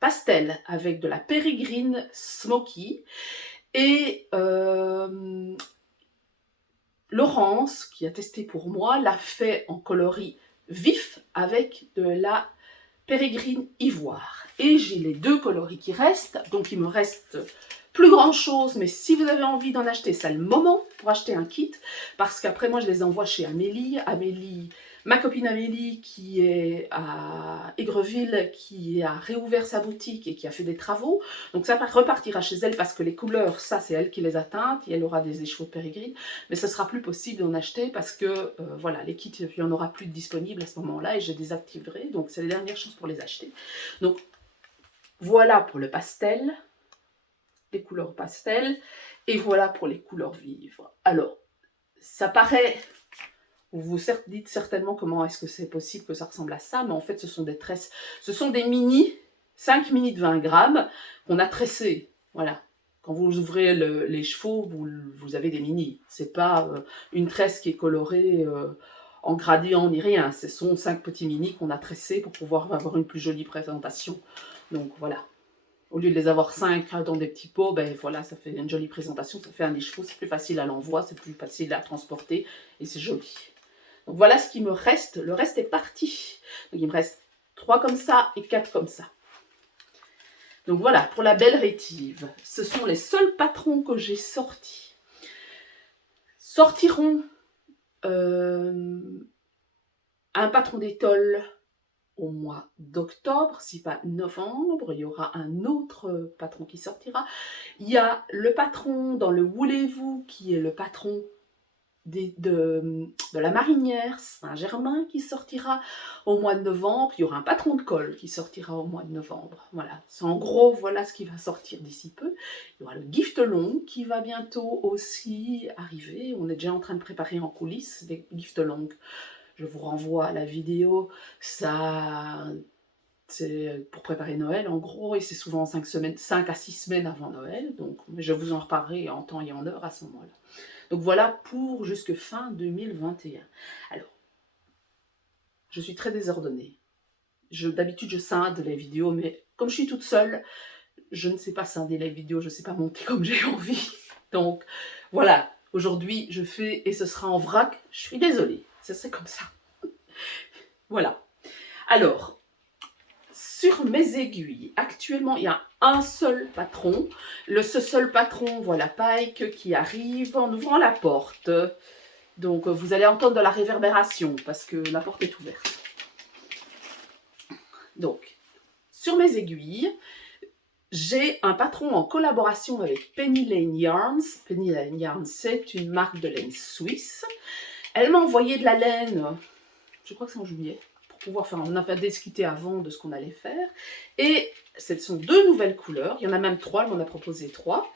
pastel avec de la Pérégrine Smoky et Laurence, qui a testé pour moi, l'a fait en coloris vif avec de la Pérégrine Ivoire. Et j'ai les deux coloris qui restent, donc il me reste plus grand chose, mais si vous avez envie d'en acheter, c'est le moment pour acheter un kit, parce qu'après moi je les envoie chez Amélie. Ma copine Amélie qui est à Aigreville, qui a réouvert sa boutique et qui a fait des travaux, donc ça repartira chez elle parce que les couleurs, ça c'est elle qui les a teintes et elle aura des écheveaux de Pérégrine, mais ce sera plus possible d'en acheter parce que voilà, les kits, il n'y en aura plus de disponibles à ce moment-là et je désactiverai, donc c'est les dernières chances pour les acheter. Donc voilà pour le pastel, les couleurs pastel, et voilà pour les couleurs vives. Alors, ça paraît, vous vous dites certainement comment est-ce que c'est possible que ça ressemble à ça, mais en fait ce sont des tresses, ce sont des mini, 5 mini de 20 grammes qu'on a tressés, voilà. Quand vous ouvrez les chevaux, vous avez des mini, c'est pas une tresse qui est colorée en gradient ni rien, ce sont 5 petits mini qu'on a tressés pour pouvoir avoir une plus jolie présentation, donc voilà. Au lieu de les avoir 5 dans des petits pots, ben voilà, ça fait une jolie présentation, ça fait un écheveau, c'est plus facile à l'envoi, c'est plus facile à transporter et c'est joli. Donc voilà ce qui me reste, le reste est parti. Donc il me reste 3 comme ça et 4 comme ça. Donc voilà, pour la belle rétive, ce sont les seuls patrons que j'ai sortis. Sortiront un patron d'étole au mois d'octobre, si pas novembre, il y aura un autre patron qui sortira. Il y a le patron dans le Voulez-vous, qui est le patron de la Marinière Saint-Germain qui sortira au mois de novembre. Il y aura un patron de colle qui sortira au mois de novembre. Voilà, c'est en gros, voilà ce qui va sortir d'ici peu. Il y aura le gift long qui va bientôt aussi arriver. On est déjà en train de préparer en coulisses les gift longs. Je vous renvoie à la vidéo, ça c'est pour préparer Noël en gros, et c'est souvent 5 à 6 semaines avant Noël, donc je vous en reparlerai en temps et en heure à ce moment-là. Donc voilà pour jusque fin 2021. Alors, je suis très désordonnée. D'habitude je scinde les vidéos, mais comme je suis toute seule, je ne sais pas scinder les vidéos, je ne sais pas monter comme j'ai envie. Donc voilà, aujourd'hui je fais et ce sera en vrac, je suis désolée, ça serait comme ça. Voilà. Alors, sur mes aiguilles, actuellement, il y a un seul patron. Ce seul patron, voilà, Pike, qui arrive en ouvrant la porte. Donc, vous allez entendre de la réverbération parce que la porte est ouverte. Donc, sur mes aiguilles, j'ai un patron en collaboration avec Penny Lane Yarns. Penny Lane Yarns, c'est une marque de laine suisse. Elle m'a envoyé de la laine, je crois que c'est en juillet, pouvoir faire, on a fait discuter avant de ce qu'on allait faire, et ce sont 2 nouvelles couleurs, il y en a même 3, elle m'en a proposé 3,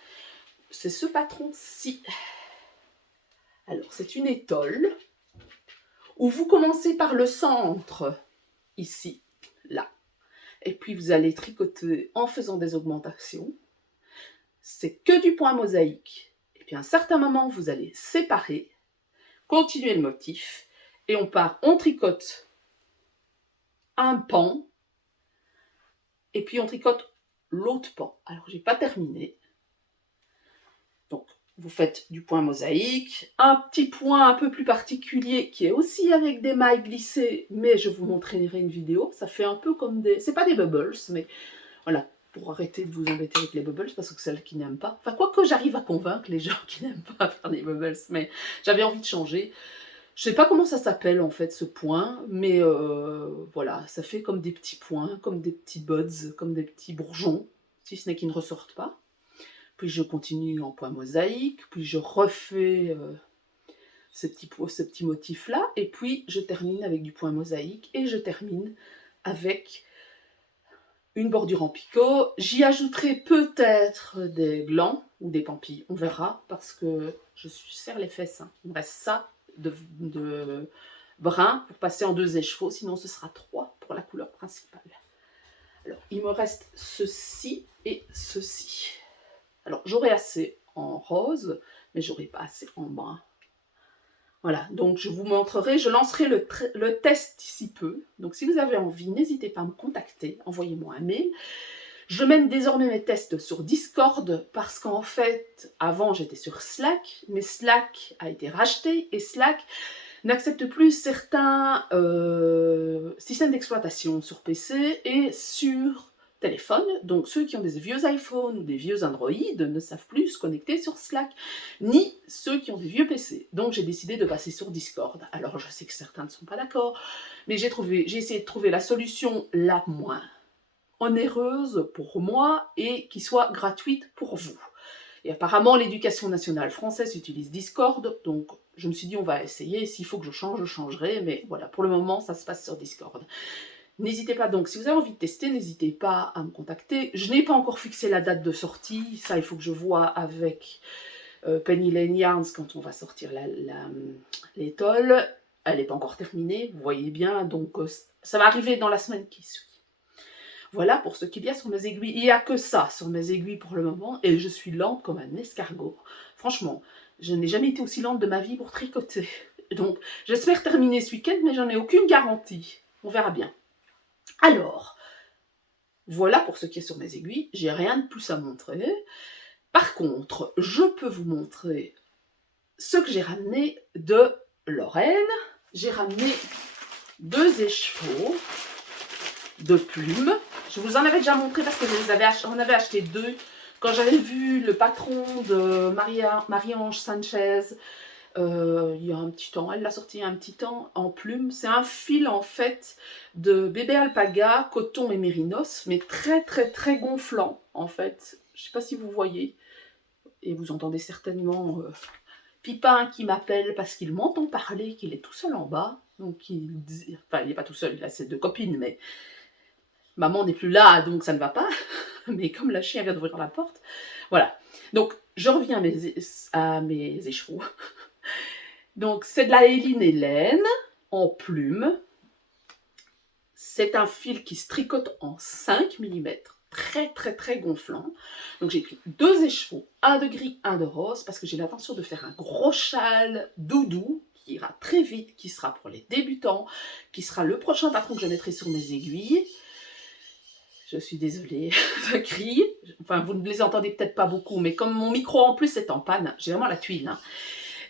c'est ce patron-ci. Alors c'est une étole, où vous commencez par le centre, ici, là, et puis vous allez tricoter en faisant des augmentations, c'est que du point mosaïque, et puis à un certain moment vous allez séparer, continuer le motif, et on tricote un pan, et puis on tricote l'autre pan. Alors, j'ai pas terminé. Donc, vous faites du point mosaïque, un petit point un peu plus particulier qui est aussi avec des mailles glissées, mais je vous montrerai une vidéo. Ça fait un peu comme des... C'est pas des bubbles, mais voilà, pour arrêter de vous embêter avec les bubbles, parce que c'est celles qui n'aiment pas. Enfin, quoi que j'arrive à convaincre les gens qui n'aiment pas faire des bubbles, mais j'avais envie de changer. Je sais pas comment ça s'appelle en fait ce point, mais voilà, ça fait comme des petits points, comme des petits buds, comme des petits bourgeons, si ce n'est qu'ils ne ressortent pas. Puis je continue en point mosaïque, puis je refais ce petit motif-là, et puis je termine avec du point mosaïque, et je termine avec une bordure en picot. J'y ajouterai peut-être des glands ou des pampilles, on verra, parce que je serre les fesses, hein. Il me reste ça de brun pour passer en 2 écheveaux, sinon ce sera 3 pour la couleur principale. Alors, il me reste ceci et ceci. Alors, j'aurai assez en rose, mais j'aurai pas assez en brun. Voilà, donc je vous montrerai, je lancerai le test d'ici peu. Donc si vous avez envie, n'hésitez pas à me contacter, envoyez-moi un mail. Je mène désormais mes tests sur Discord parce qu'en fait, avant j'étais sur Slack, mais Slack a été racheté et Slack n'accepte plus certains systèmes d'exploitation sur PC et sur téléphone. Donc ceux qui ont des vieux iPhones ou des vieux Android ne savent plus se connecter sur Slack, ni ceux qui ont des vieux PC. Donc j'ai décidé de passer sur Discord. Alors je sais que certains ne sont pas d'accord, mais j'ai essayé de trouver la solution la moins onéreuse pour moi et qui soit gratuite pour vous. Et apparemment, l'éducation nationale française utilise Discord, donc je me suis dit on va essayer, s'il faut que je change, je changerai, mais voilà, pour le moment, ça se passe sur Discord. N'hésitez pas donc, si vous avez envie de tester, n'hésitez pas à me contacter. Je n'ai pas encore fixé la date de sortie, ça il faut que je vois avec Penny Lane Yarns quand on va sortir l'étole. Elle n'est pas encore terminée, vous voyez bien, donc ça va arriver dans la semaine qui suit. Voilà pour ce qu'il y a sur mes aiguilles. Il n'y a que ça sur mes aiguilles pour le moment et je suis lente comme un escargot. Franchement, je n'ai jamais été aussi lente de ma vie pour tricoter. Donc, j'espère terminer ce week-end, mais j'en ai aucune garantie. On verra bien. Alors, voilà pour ce qui est sur mes aiguilles. J'ai rien de plus à montrer. Par contre, je peux vous montrer ce que j'ai ramené de Lorraine. J'ai ramené 2 échevaux de plumes. Je vous en avais déjà montré parce que j'en avais acheté 2 quand j'avais vu le patron de Marie-Ange Sanchez il y a un petit temps. Elle l'a sorti il y a un petit temps en plumes. C'est un fil en fait de bébé alpaga, coton et mérinos, mais très très très gonflant en fait. Je ne sais pas si vous voyez. Et vous entendez certainement Pipin qui m'appelle parce qu'il m'entend parler, qu'il est tout seul en bas. Donc il n'est pas tout seul, il a ses 2 copines, mais maman n'est plus là, donc ça ne va pas. Mais comme la chienne vient d'ouvrir la porte, voilà. Donc, je reviens à mes échevaux. Donc, c'est de la Héline Hélène en plume. C'est un fil qui se tricote en 5 mm, très très très gonflant. Donc, j'ai pris 2 échevaux, un de gris, un de rose, parce que j'ai l'intention de faire un gros châle doudou qui ira très vite, qui sera pour les débutants, qui sera le prochain patron que je mettrai sur mes aiguilles. Je suis désolée, ça crie. Enfin, vous ne les entendez peut-être pas beaucoup, mais comme mon micro en plus est en panne, j'ai vraiment la tuile, hein,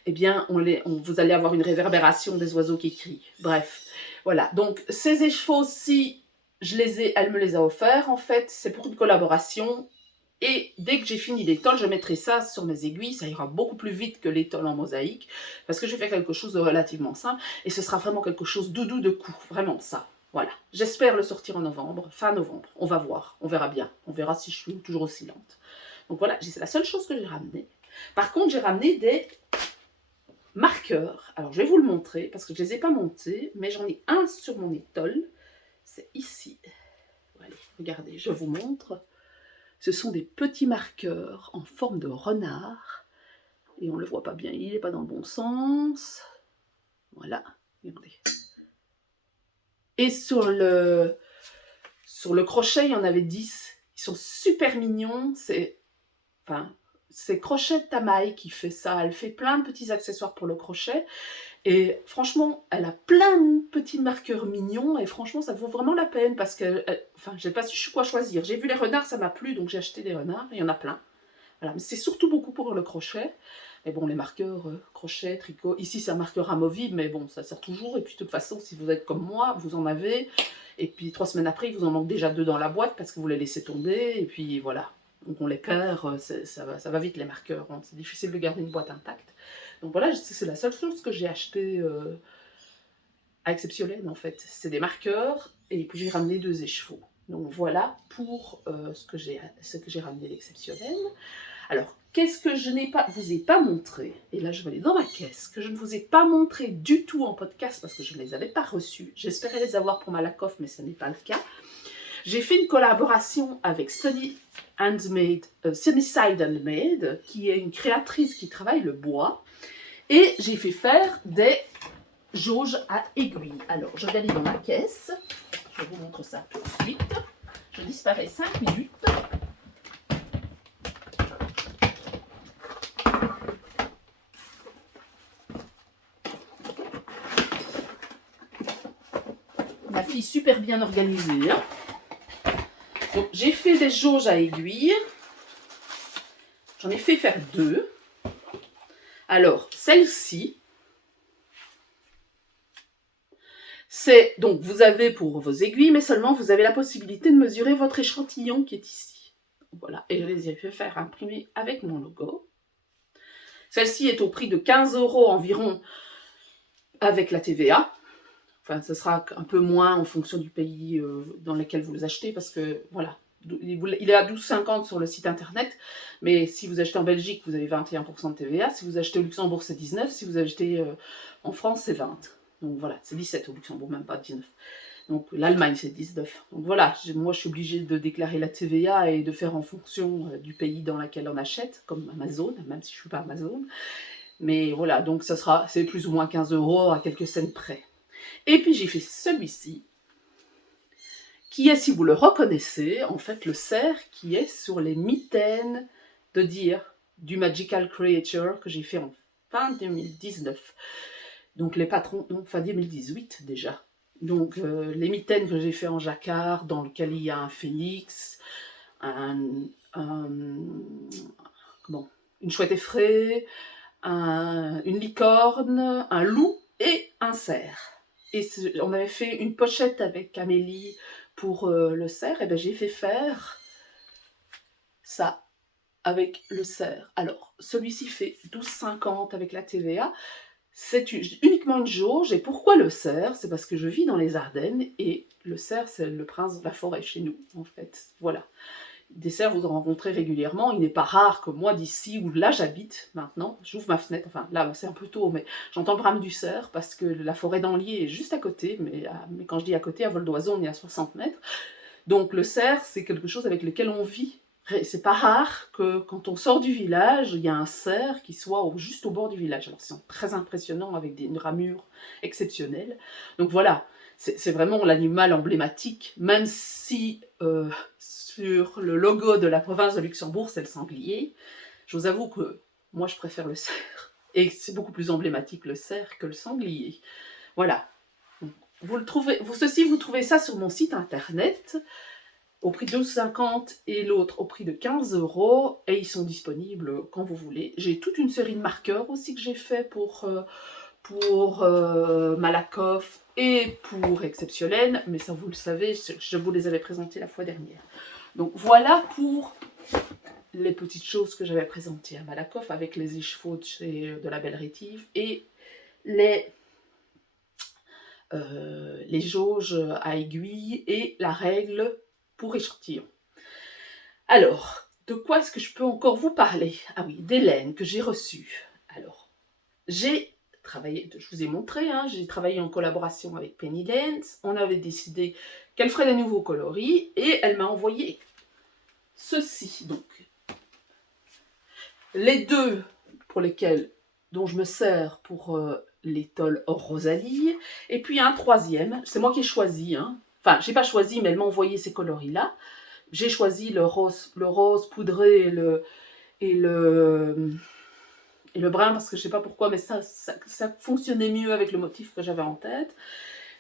eh bien, vous allez avoir une réverbération des oiseaux qui crient. Bref, voilà. Donc, ces échevaux-ci, elle me les a offerts, en fait. C'est pour une collaboration. Et dès que j'ai fini l'étole, je mettrai ça sur mes aiguilles. Ça ira beaucoup plus vite que l'étole en mosaïque, parce que je vais faire quelque chose de relativement simple. Et ce sera vraiment quelque chose doudou de cou. Vraiment ça. Voilà, j'espère le sortir en novembre, fin novembre. On va voir, on verra bien. On verra si je suis toujours aussi lente. Donc voilà, c'est la seule chose que j'ai ramenée. Par contre, j'ai ramené des marqueurs. Alors, je vais vous le montrer parce que je ne les ai pas montés, mais j'en ai un sur mon étole. C'est ici. Allez, regardez, je vous montre. Ce sont des petits marqueurs en forme de renard. Et on ne le voit pas bien, il n'est pas dans le bon sens. Voilà, regardez. Et sur le crochet, il y en avait 10. Ils sont super mignons. C'est Crochet de Tamaï qui fait ça. Elle fait plein de petits accessoires pour le crochet. Et franchement, elle a plein de petits marqueurs mignons. Et franchement, ça vaut vraiment la peine parce que... je n'ai pas su quoi choisir. J'ai vu les renards, ça m'a plu, donc j'ai acheté des renards. Il y en a plein. Voilà, mais c'est surtout beaucoup pour le crochet. Mais bon, les marqueurs, crochet, tricot, ici c'est un marqueur amovible, mais bon, ça sert toujours. Et puis de toute façon, si vous êtes comme moi, vous en avez. Et puis 3 semaines après, il vous en manque déjà 2 dans la boîte parce que vous les laissez tomber. Et puis voilà, donc on les perd, ça va vite les marqueurs. Hein. C'est difficile de garder une boîte intacte. Donc voilà, c'est la seule chose que j'ai acheté à Exceptionnel en fait. C'est des marqueurs et puis j'ai ramené 2 échevaux. Donc voilà pour ce que j'ai ramené d'Exceptionnel. Alors, qu'est-ce que je vous ai pas montré? Et là, je vais aller dans ma caisse, que je ne vous ai pas montré du tout en podcast parce que je ne les avais pas reçus. J'espérais les avoir pour ma Lacoste, mais ce n'est pas le cas. J'ai fait une collaboration avec Sunnyside Handmade, qui est une créatrice qui travaille le bois. Et j'ai fait faire des jauges à aiguilles. Alors, je vais aller dans ma caisse. je vous montre ça tout de suite. Je disparais 5 minutes. Ma fille super bien organisée. Hein. Donc j'ai fait des jauges à aiguille. J'en ai fait faire 2. Alors, celle-ci, c'est, donc vous avez pour vos aiguilles, mais seulement vous avez la possibilité de mesurer votre échantillon qui est ici. Voilà, et je les ai fait faire imprimer avec mon logo. Celle-ci est au prix de 15 € environ avec la TVA. Enfin, ce sera un peu moins en fonction du pays dans lequel vous les achetez, parce que, voilà, il est à 12,50 sur le site internet, mais si vous achetez en Belgique, vous avez 21% de TVA, si vous achetez au Luxembourg, c'est 19, si vous achetez en France, c'est 20. Donc voilà, c'est 17 au Luxembourg, même pas 19. Donc l'Allemagne, c'est 19. Donc voilà, moi je suis obligée de déclarer la TVA et de faire en fonction du pays dans lequel on achète, comme Amazon, même si je ne suis pas Amazon. Mais voilà, donc c'est plus ou moins 15 € à quelques cents près. Et puis j'ai fait celui-ci, qui est, si vous le reconnaissez, en fait le cerf qui est sur les mitaines de Deer, du Magical Creature que j'ai fait en fin 2019. Donc les patrons, donc fin 2018 déjà. Donc les mitaines que j'ai fait en jacquard, dans lequel il y a un phénix, une chouette effraie, une licorne, un loup et un cerf. Et on avait fait une pochette avec Amélie pour le cerf, et bien j'ai fait faire ça avec le cerf. Alors, celui-ci fait 12,50 avec la TVA. C'est uniquement une jauge. Et pourquoi le cerf? C'est parce que je vis dans les Ardennes et le cerf, c'est le prince de la forêt chez nous, en fait. Voilà. Des cerfs, vous en rencontrez régulièrement. Il n'est pas rare que moi, d'ici où là j'habite maintenant, j'ouvre ma fenêtre, enfin là c'est un peu tôt, mais j'entends brame du cerf parce que la forêt d'Anlier est juste à côté, mais quand je dis à côté, à vol d'oiseau, on est à 60 mètres. Donc le cerf, c'est quelque chose avec lequel on vit. C'est pas rare que quand on sort du village, il y a un cerf qui soit juste au bord du village. Alors c'est très impressionnant avec une ramure exceptionnelle. Donc voilà, c'est vraiment l'animal emblématique, même si sur le logo de la province de Luxembourg, c'est le sanglier. Je vous avoue que moi je préfère le cerf. Et c'est beaucoup plus emblématique le cerf que le sanglier. Voilà. Vous trouvez ça sur mon site internet au prix de 12,50 et l'autre au prix de 15 € et ils sont disponibles quand vous voulez. J'ai toute une série de marqueurs aussi que j'ai fait pour Malakoff et pour Exceptionnel, mais ça vous le savez, je vous les avais présentés la fois dernière. Donc voilà pour les petites choses que j'avais présentées à Malakoff avec les écheveaux de la Belle Rétive et les jauges à aiguille et la règle pour échantillon. Alors, de quoi est-ce que je peux encore vous parler? Ah oui, des laines que j'ai reçues. Alors, j'ai travaillé, je vous ai montré, hein, j'ai travaillé en collaboration avec Penny Lane. On avait décidé qu'elle ferait des nouveaux coloris et elle m'a envoyé ceci. Donc, les deux dont je me sers pour les tolls Rosalie, et puis un troisième, c'est moi qui ai choisi, hein. Enfin, j'ai pas choisi, mais elle m'a envoyé ces coloris-là. J'ai choisi le rose poudré et le brun, parce que je sais pas pourquoi, mais ça fonctionnait mieux avec le motif que j'avais en tête.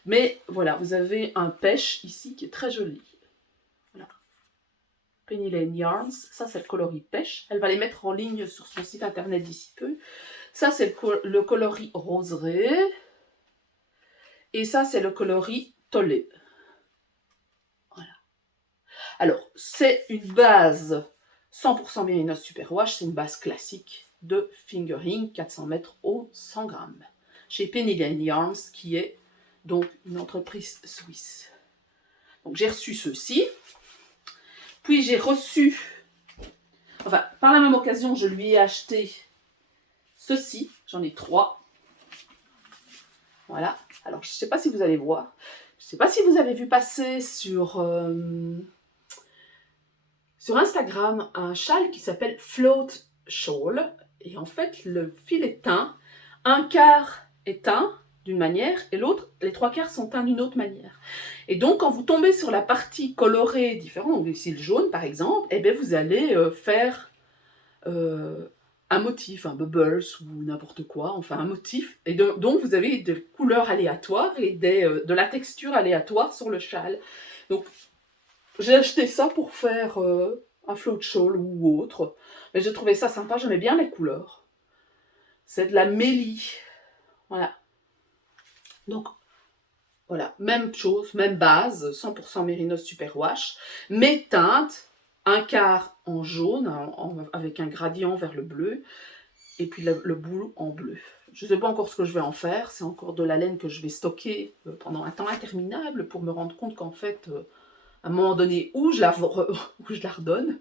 Mais voilà, vous avez un pêche ici qui est très joli. Voilà. Penny Lane Yarns, ça c'est le coloris pêche. Elle va les mettre en ligne sur son site internet d'ici peu. Ça c'est le coloris roseret. Et ça c'est le coloris tollé. Voilà. Alors, c'est une base 100% Mérinos Superwash, c'est une base classique de fingering 400 mètres au 100 grammes. Chez Penny Lane Yarns, qui est donc une entreprise suisse. Donc j'ai reçu ceci. Puis j'ai reçu, enfin par la même occasion, je lui ai acheté ceci. J'en ai 3. Voilà. Alors je ne sais pas si vous allez voir. Je ne sais pas si vous avez vu passer sur Instagram un châle qui s'appelle Float Shawl. Et en fait, le fil est teint. Un quart est teint d'une manière et l'autre, les 3/4 sont teints d'une autre manière. Et donc, quand vous tombez sur la partie colorée différente, donc ici le jaune par exemple, eh bien, vous allez faire un motif, un bubbles ou n'importe quoi, enfin un motif, et donc vous avez des couleurs aléatoires et de la texture aléatoire sur le châle. Donc, j'ai acheté ça pour faire un float shawl ou autre, mais j'ai trouvé ça sympa, j'aimais bien les couleurs. C'est de la mélie, voilà. Donc, voilà, même chose, même base, 100% Mérinos Superwash, mais teinte, un quart en jaune, avec un gradient vers le bleu, et puis le bout en bleu. Je ne sais pas encore ce que je vais en faire, c'est encore de la laine que je vais stocker pendant un temps interminable pour me rendre compte qu'en fait, à un moment donné, ou je la redonne,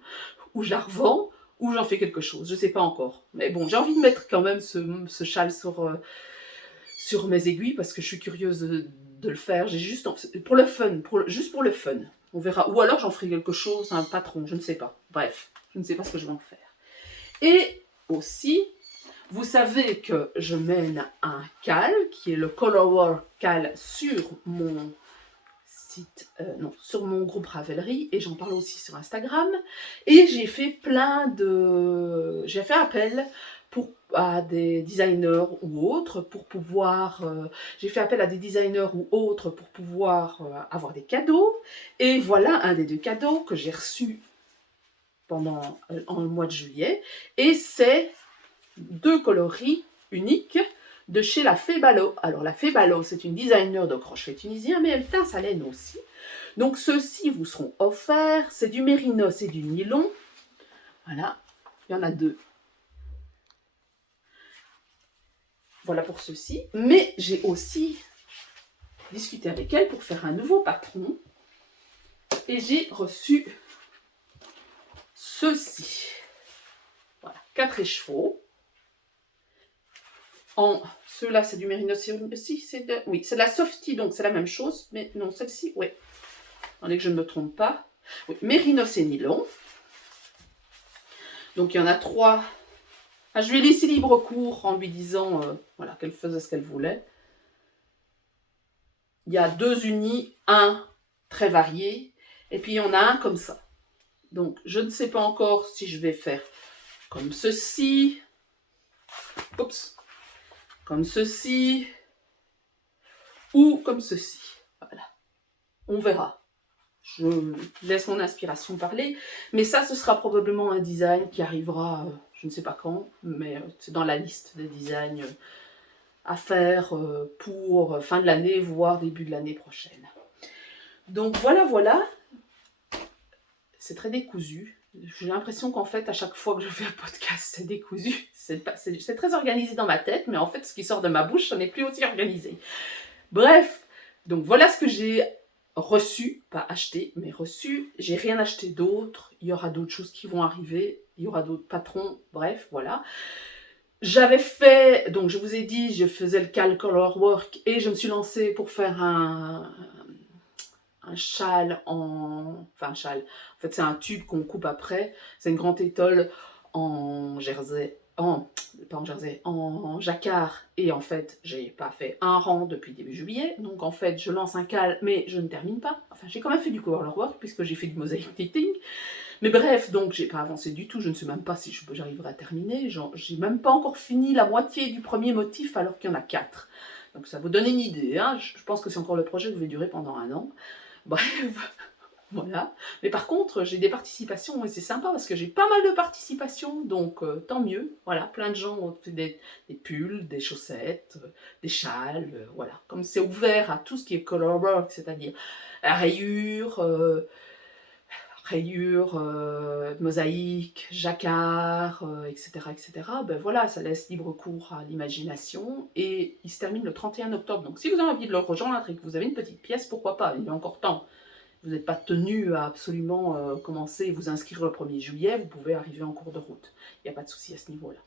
ou je la revends, ou j'en fais quelque chose, je ne sais pas encore. Mais bon, j'ai envie de mettre quand même ce châle sur mes aiguilles parce que je suis curieuse de le faire. J'ai juste pour le fun, juste pour le fun. On verra. Ou alors j'en ferai quelque chose, un patron, je ne sais pas. Bref, je ne sais pas ce que je vais en faire. Et aussi, vous savez que je mène un cal, qui est le Colorwork cal, sur mon site, sur mon groupe Ravelry, et j'en parle aussi sur Instagram. Et j'ai fait j'ai fait appel à des designers ou autres pour pouvoir, j'ai fait appel à des designers ou autres pour pouvoir avoir des cadeaux. Et voilà un des 2 cadeaux que j'ai reçu pendant en le mois de juillet. Et c'est 2 coloris uniques de chez la Febalo. Alors la Febalo, c'est une designer de crochet tunisien, mais elle teint sa laine aussi. Donc ceux-ci vous seront offerts. C'est du mérinos et du nylon. Voilà, il y en a 2. Voilà pour ceci. Mais j'ai aussi discuté avec elle pour faire un nouveau patron. Et j'ai reçu ceci. Voilà, 4 écheveaux. Ceux-là, c'est du mérinos aussi. Oui, c'est de la Softy, donc c'est la même chose. Mais non, celle-ci, oui. Attendez que je ne me trompe pas. Oui, mérinos et nylon. Donc il y en a 3. Je lui ai laissé libre cours en lui disant voilà, qu'elle faisait ce qu'elle voulait. Il y a 2 unis, un très varié, et puis il y en a un comme ça. Donc je ne sais pas encore si je vais faire comme ceci, oups, comme ceci, ou comme ceci. Voilà, on verra. Je laisse mon inspiration parler, mais ça, ce sera probablement un design qui arrivera, je ne sais pas quand, mais c'est dans la liste des designs à faire pour fin de l'année, voire début de l'année prochaine. Donc voilà, voilà. C'est très décousu. J'ai l'impression qu'en fait, à chaque fois que je fais un podcast, c'est décousu. C'est très organisé dans ma tête, mais en fait, ce qui sort de ma bouche, ça n'est plus aussi organisé. Bref, donc voilà ce que j'ai reçu, pas acheté, mais reçu. J'ai rien acheté d'autre. Il y aura d'autres choses qui vont arriver. Il y aura d'autres patrons. Bref, voilà. J'avais fait, donc je vous ai dit, je faisais le cal Colorwork et je me suis lancée pour faire un châle enfin un châle, en fait c'est un tube qu'on coupe après, c'est une grande étole en jersey, pas en jersey, en jacquard, et en fait j'ai pas fait un rang depuis début juillet, donc en fait je lance un cal mais je ne termine pas, enfin j'ai quand même fait du colorwork puisque j'ai fait du mosaic knitting, mais bref, donc j'ai pas avancé du tout, je ne sais même pas si j'arriverai à terminer, j'ai même pas encore fini la moitié du premier motif alors qu'il y en a 4. Donc ça vous donne une idée, hein. Je pense que c'est encore le projet qui va durer pendant 1 an. Bref, voilà. Mais par contre, j'ai des participations et c'est sympa parce que j'ai pas mal de participations, donc tant mieux. Voilà, plein de gens ont fait des pulls, des chaussettes, des châles, voilà. Comme c'est ouvert à tout ce qui est colorwork, c'est-à-dire rayures, mosaïque, jacquard, etc., etc., ben voilà, ça laisse libre cours à l'imagination et il se termine le 31 octobre. Donc si vous avez envie de le rejoindre et que vous avez une petite pièce, pourquoi pas, il y a encore temps. Vous n'êtes pas tenu à absolument commencer et vous inscrire le 1er juillet, vous pouvez arriver en cours de route. Il n'y a pas de souci à ce niveau-là.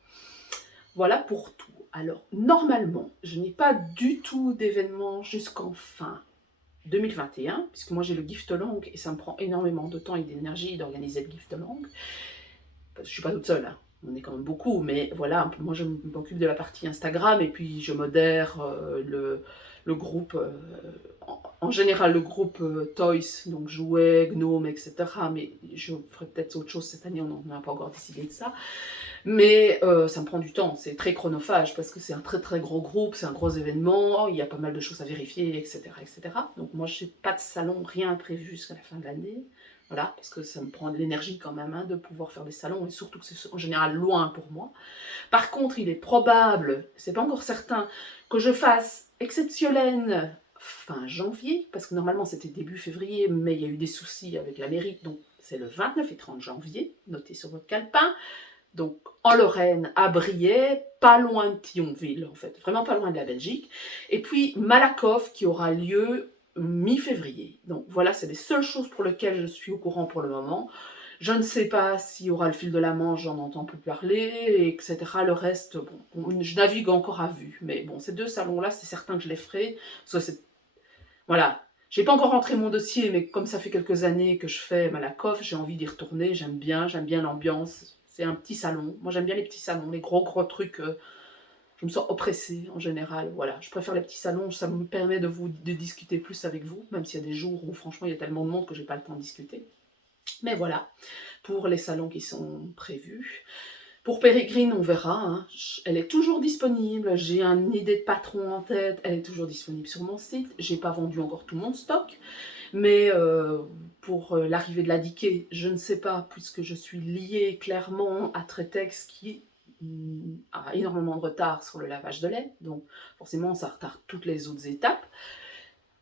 Voilà pour tout. Alors, normalement, je n'ai pas du tout d'événement jusqu'en fin 2021, puisque moi j'ai le gift long et ça me prend énormément de temps et d'énergie d'organiser le gift long. Parce que je ne suis pas toute seule, hein. On est quand même beaucoup, mais voilà, moi je m'occupe de la partie Instagram et puis je modère le groupe, en général le groupe Toys, donc jouets, gnomes, etc. Mais je ferai peut-être autre chose cette année, on n'a pas encore décidé de ça. Mais ça me prend du temps, c'est très chronophage parce que c'est un très très gros groupe, c'est un gros événement, il y a pas mal de choses à vérifier, etc. etc. Donc moi je n'ai pas de salon, rien prévu jusqu'à la fin de l'année. Voilà, parce que ça me prend de l'énergie quand même de pouvoir faire des salons, et surtout que c'est en général loin pour moi. Par contre, il est probable, c'est pas encore certain, que je fasse Exceptionnel fin janvier, parce que normalement c'était début février, mais il y a eu des soucis avec la mairie, donc c'est le 29 et 30 janvier, notez sur votre calepin. Donc en Lorraine, à Briey, pas loin de Thionville en fait, vraiment pas loin de la Belgique. Et puis Malakoff qui aura lieu mi-février. Donc voilà, c'est les seules choses pour lesquelles je suis au courant pour le moment. Je ne sais pas s'il y aura le fil de la Manche, j'en entends plus parler, etc. Le reste, bon, je navigue encore à vue. Mais bon, ces deux salons-là, c'est certain que je les ferai. Voilà. J'ai pas encore rentré mon dossier, mais comme ça fait quelques années que je fais Malakoff, j'ai envie d'y retourner, j'aime bien l'ambiance. C'est un petit salon. Moi, j'aime bien les petits salons, les gros trucs. Je me sens oppressée en général. Voilà, je préfère les petits salons, ça me permet de discuter plus avec vous, même s'il y a des jours où franchement il y a tellement de monde que j'ai pas le temps de discuter. Mais voilà, pour les salons qui sont prévus. Pour Pérégrine, on verra, hein. Elle est toujours disponible, j'ai une idée de patron en tête, elle est toujours disponible sur mon site, j'ai pas vendu encore tout mon stock, mais pour l'arrivée de la Diké, je ne sais pas, puisque je suis liée clairement à Tretex qui a énormément de retard sur le lavage de lait, donc forcément ça retarde toutes les autres étapes.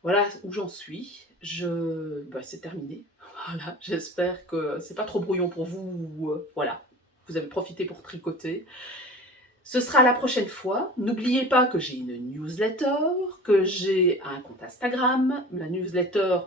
Voilà où j'en suis, c'est terminé. Voilà, j'espère que c'est pas trop brouillon pour vous, voilà, vous avez profité pour tricoter. Ce sera la prochaine fois. N'oubliez pas que j'ai une newsletter, que j'ai un compte Instagram. La newsletter,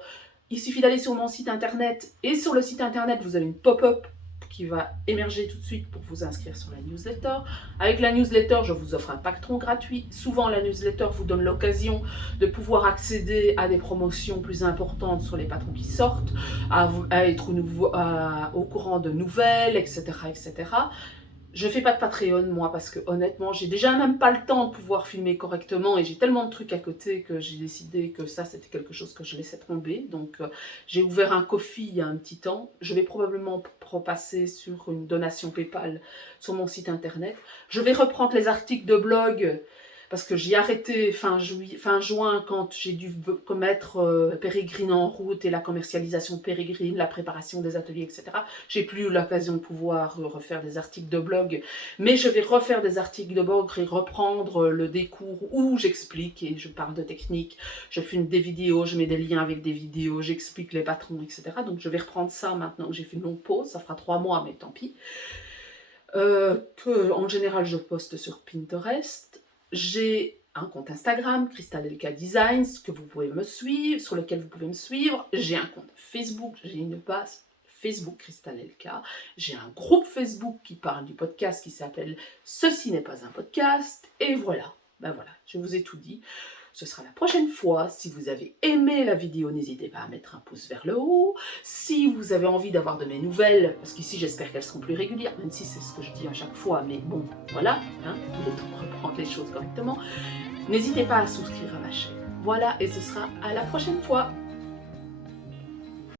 il suffit d'aller sur mon site internet, et sur le site internet, vous avez une pop-up qui va émerger tout de suite pour vous inscrire sur la newsletter. Avec la newsletter, je vous offre un pactron gratuit. Souvent, la newsletter vous donne l'occasion de pouvoir accéder à des promotions plus importantes sur les patrons qui sortent, à être au courant de nouvelles, etc., etc. Je ne fais pas de Patreon, moi, parce que honnêtement, j'ai déjà même pas le temps de pouvoir filmer correctement et j'ai tellement de trucs à côté que j'ai décidé que ça, c'était quelque chose que je laissais tomber. Donc, j'ai ouvert un Ko-fi il y a un petit temps. Je vais probablement repasser sur une donation PayPal sur mon site internet. Je vais reprendre les articles de blog parce que j'ai arrêté fin juin quand j'ai dû mettre Pérégrine en route et la commercialisation de Pérégrine, la préparation des ateliers, etc. J'ai plus eu l'occasion de pouvoir refaire des articles de blog, mais je vais refaire des articles de blog et reprendre le décours où j'explique et je parle de technique, je filme des vidéos, je mets des liens avec des vidéos, j'explique les patrons, etc. Donc je vais reprendre ça maintenant que j'ai fait une longue pause, ça fera 3 mois, mais tant pis. En général, je poste sur Pinterest. J'ai un compte Instagram, Crystal Designs, que vous pouvez me suivre, sur lequel vous pouvez me suivre. J'ai un compte Facebook, j'ai une page Facebook Crystal LK. J'ai un groupe Facebook qui parle du podcast qui s'appelle Ceci n'est pas un podcast. Et voilà, voilà, je vous ai tout dit. Ce sera la prochaine fois. Si vous avez aimé la vidéo, n'hésitez pas à mettre un pouce vers le haut. Si vous avez envie d'avoir de mes nouvelles, parce qu'ici j'espère qu'elles seront plus régulières, même si c'est ce que je dis à chaque fois, mais bon, voilà, il est temps de reprendre les choses correctement. N'hésitez pas à souscrire à ma chaîne. Voilà, et ce sera à la prochaine fois.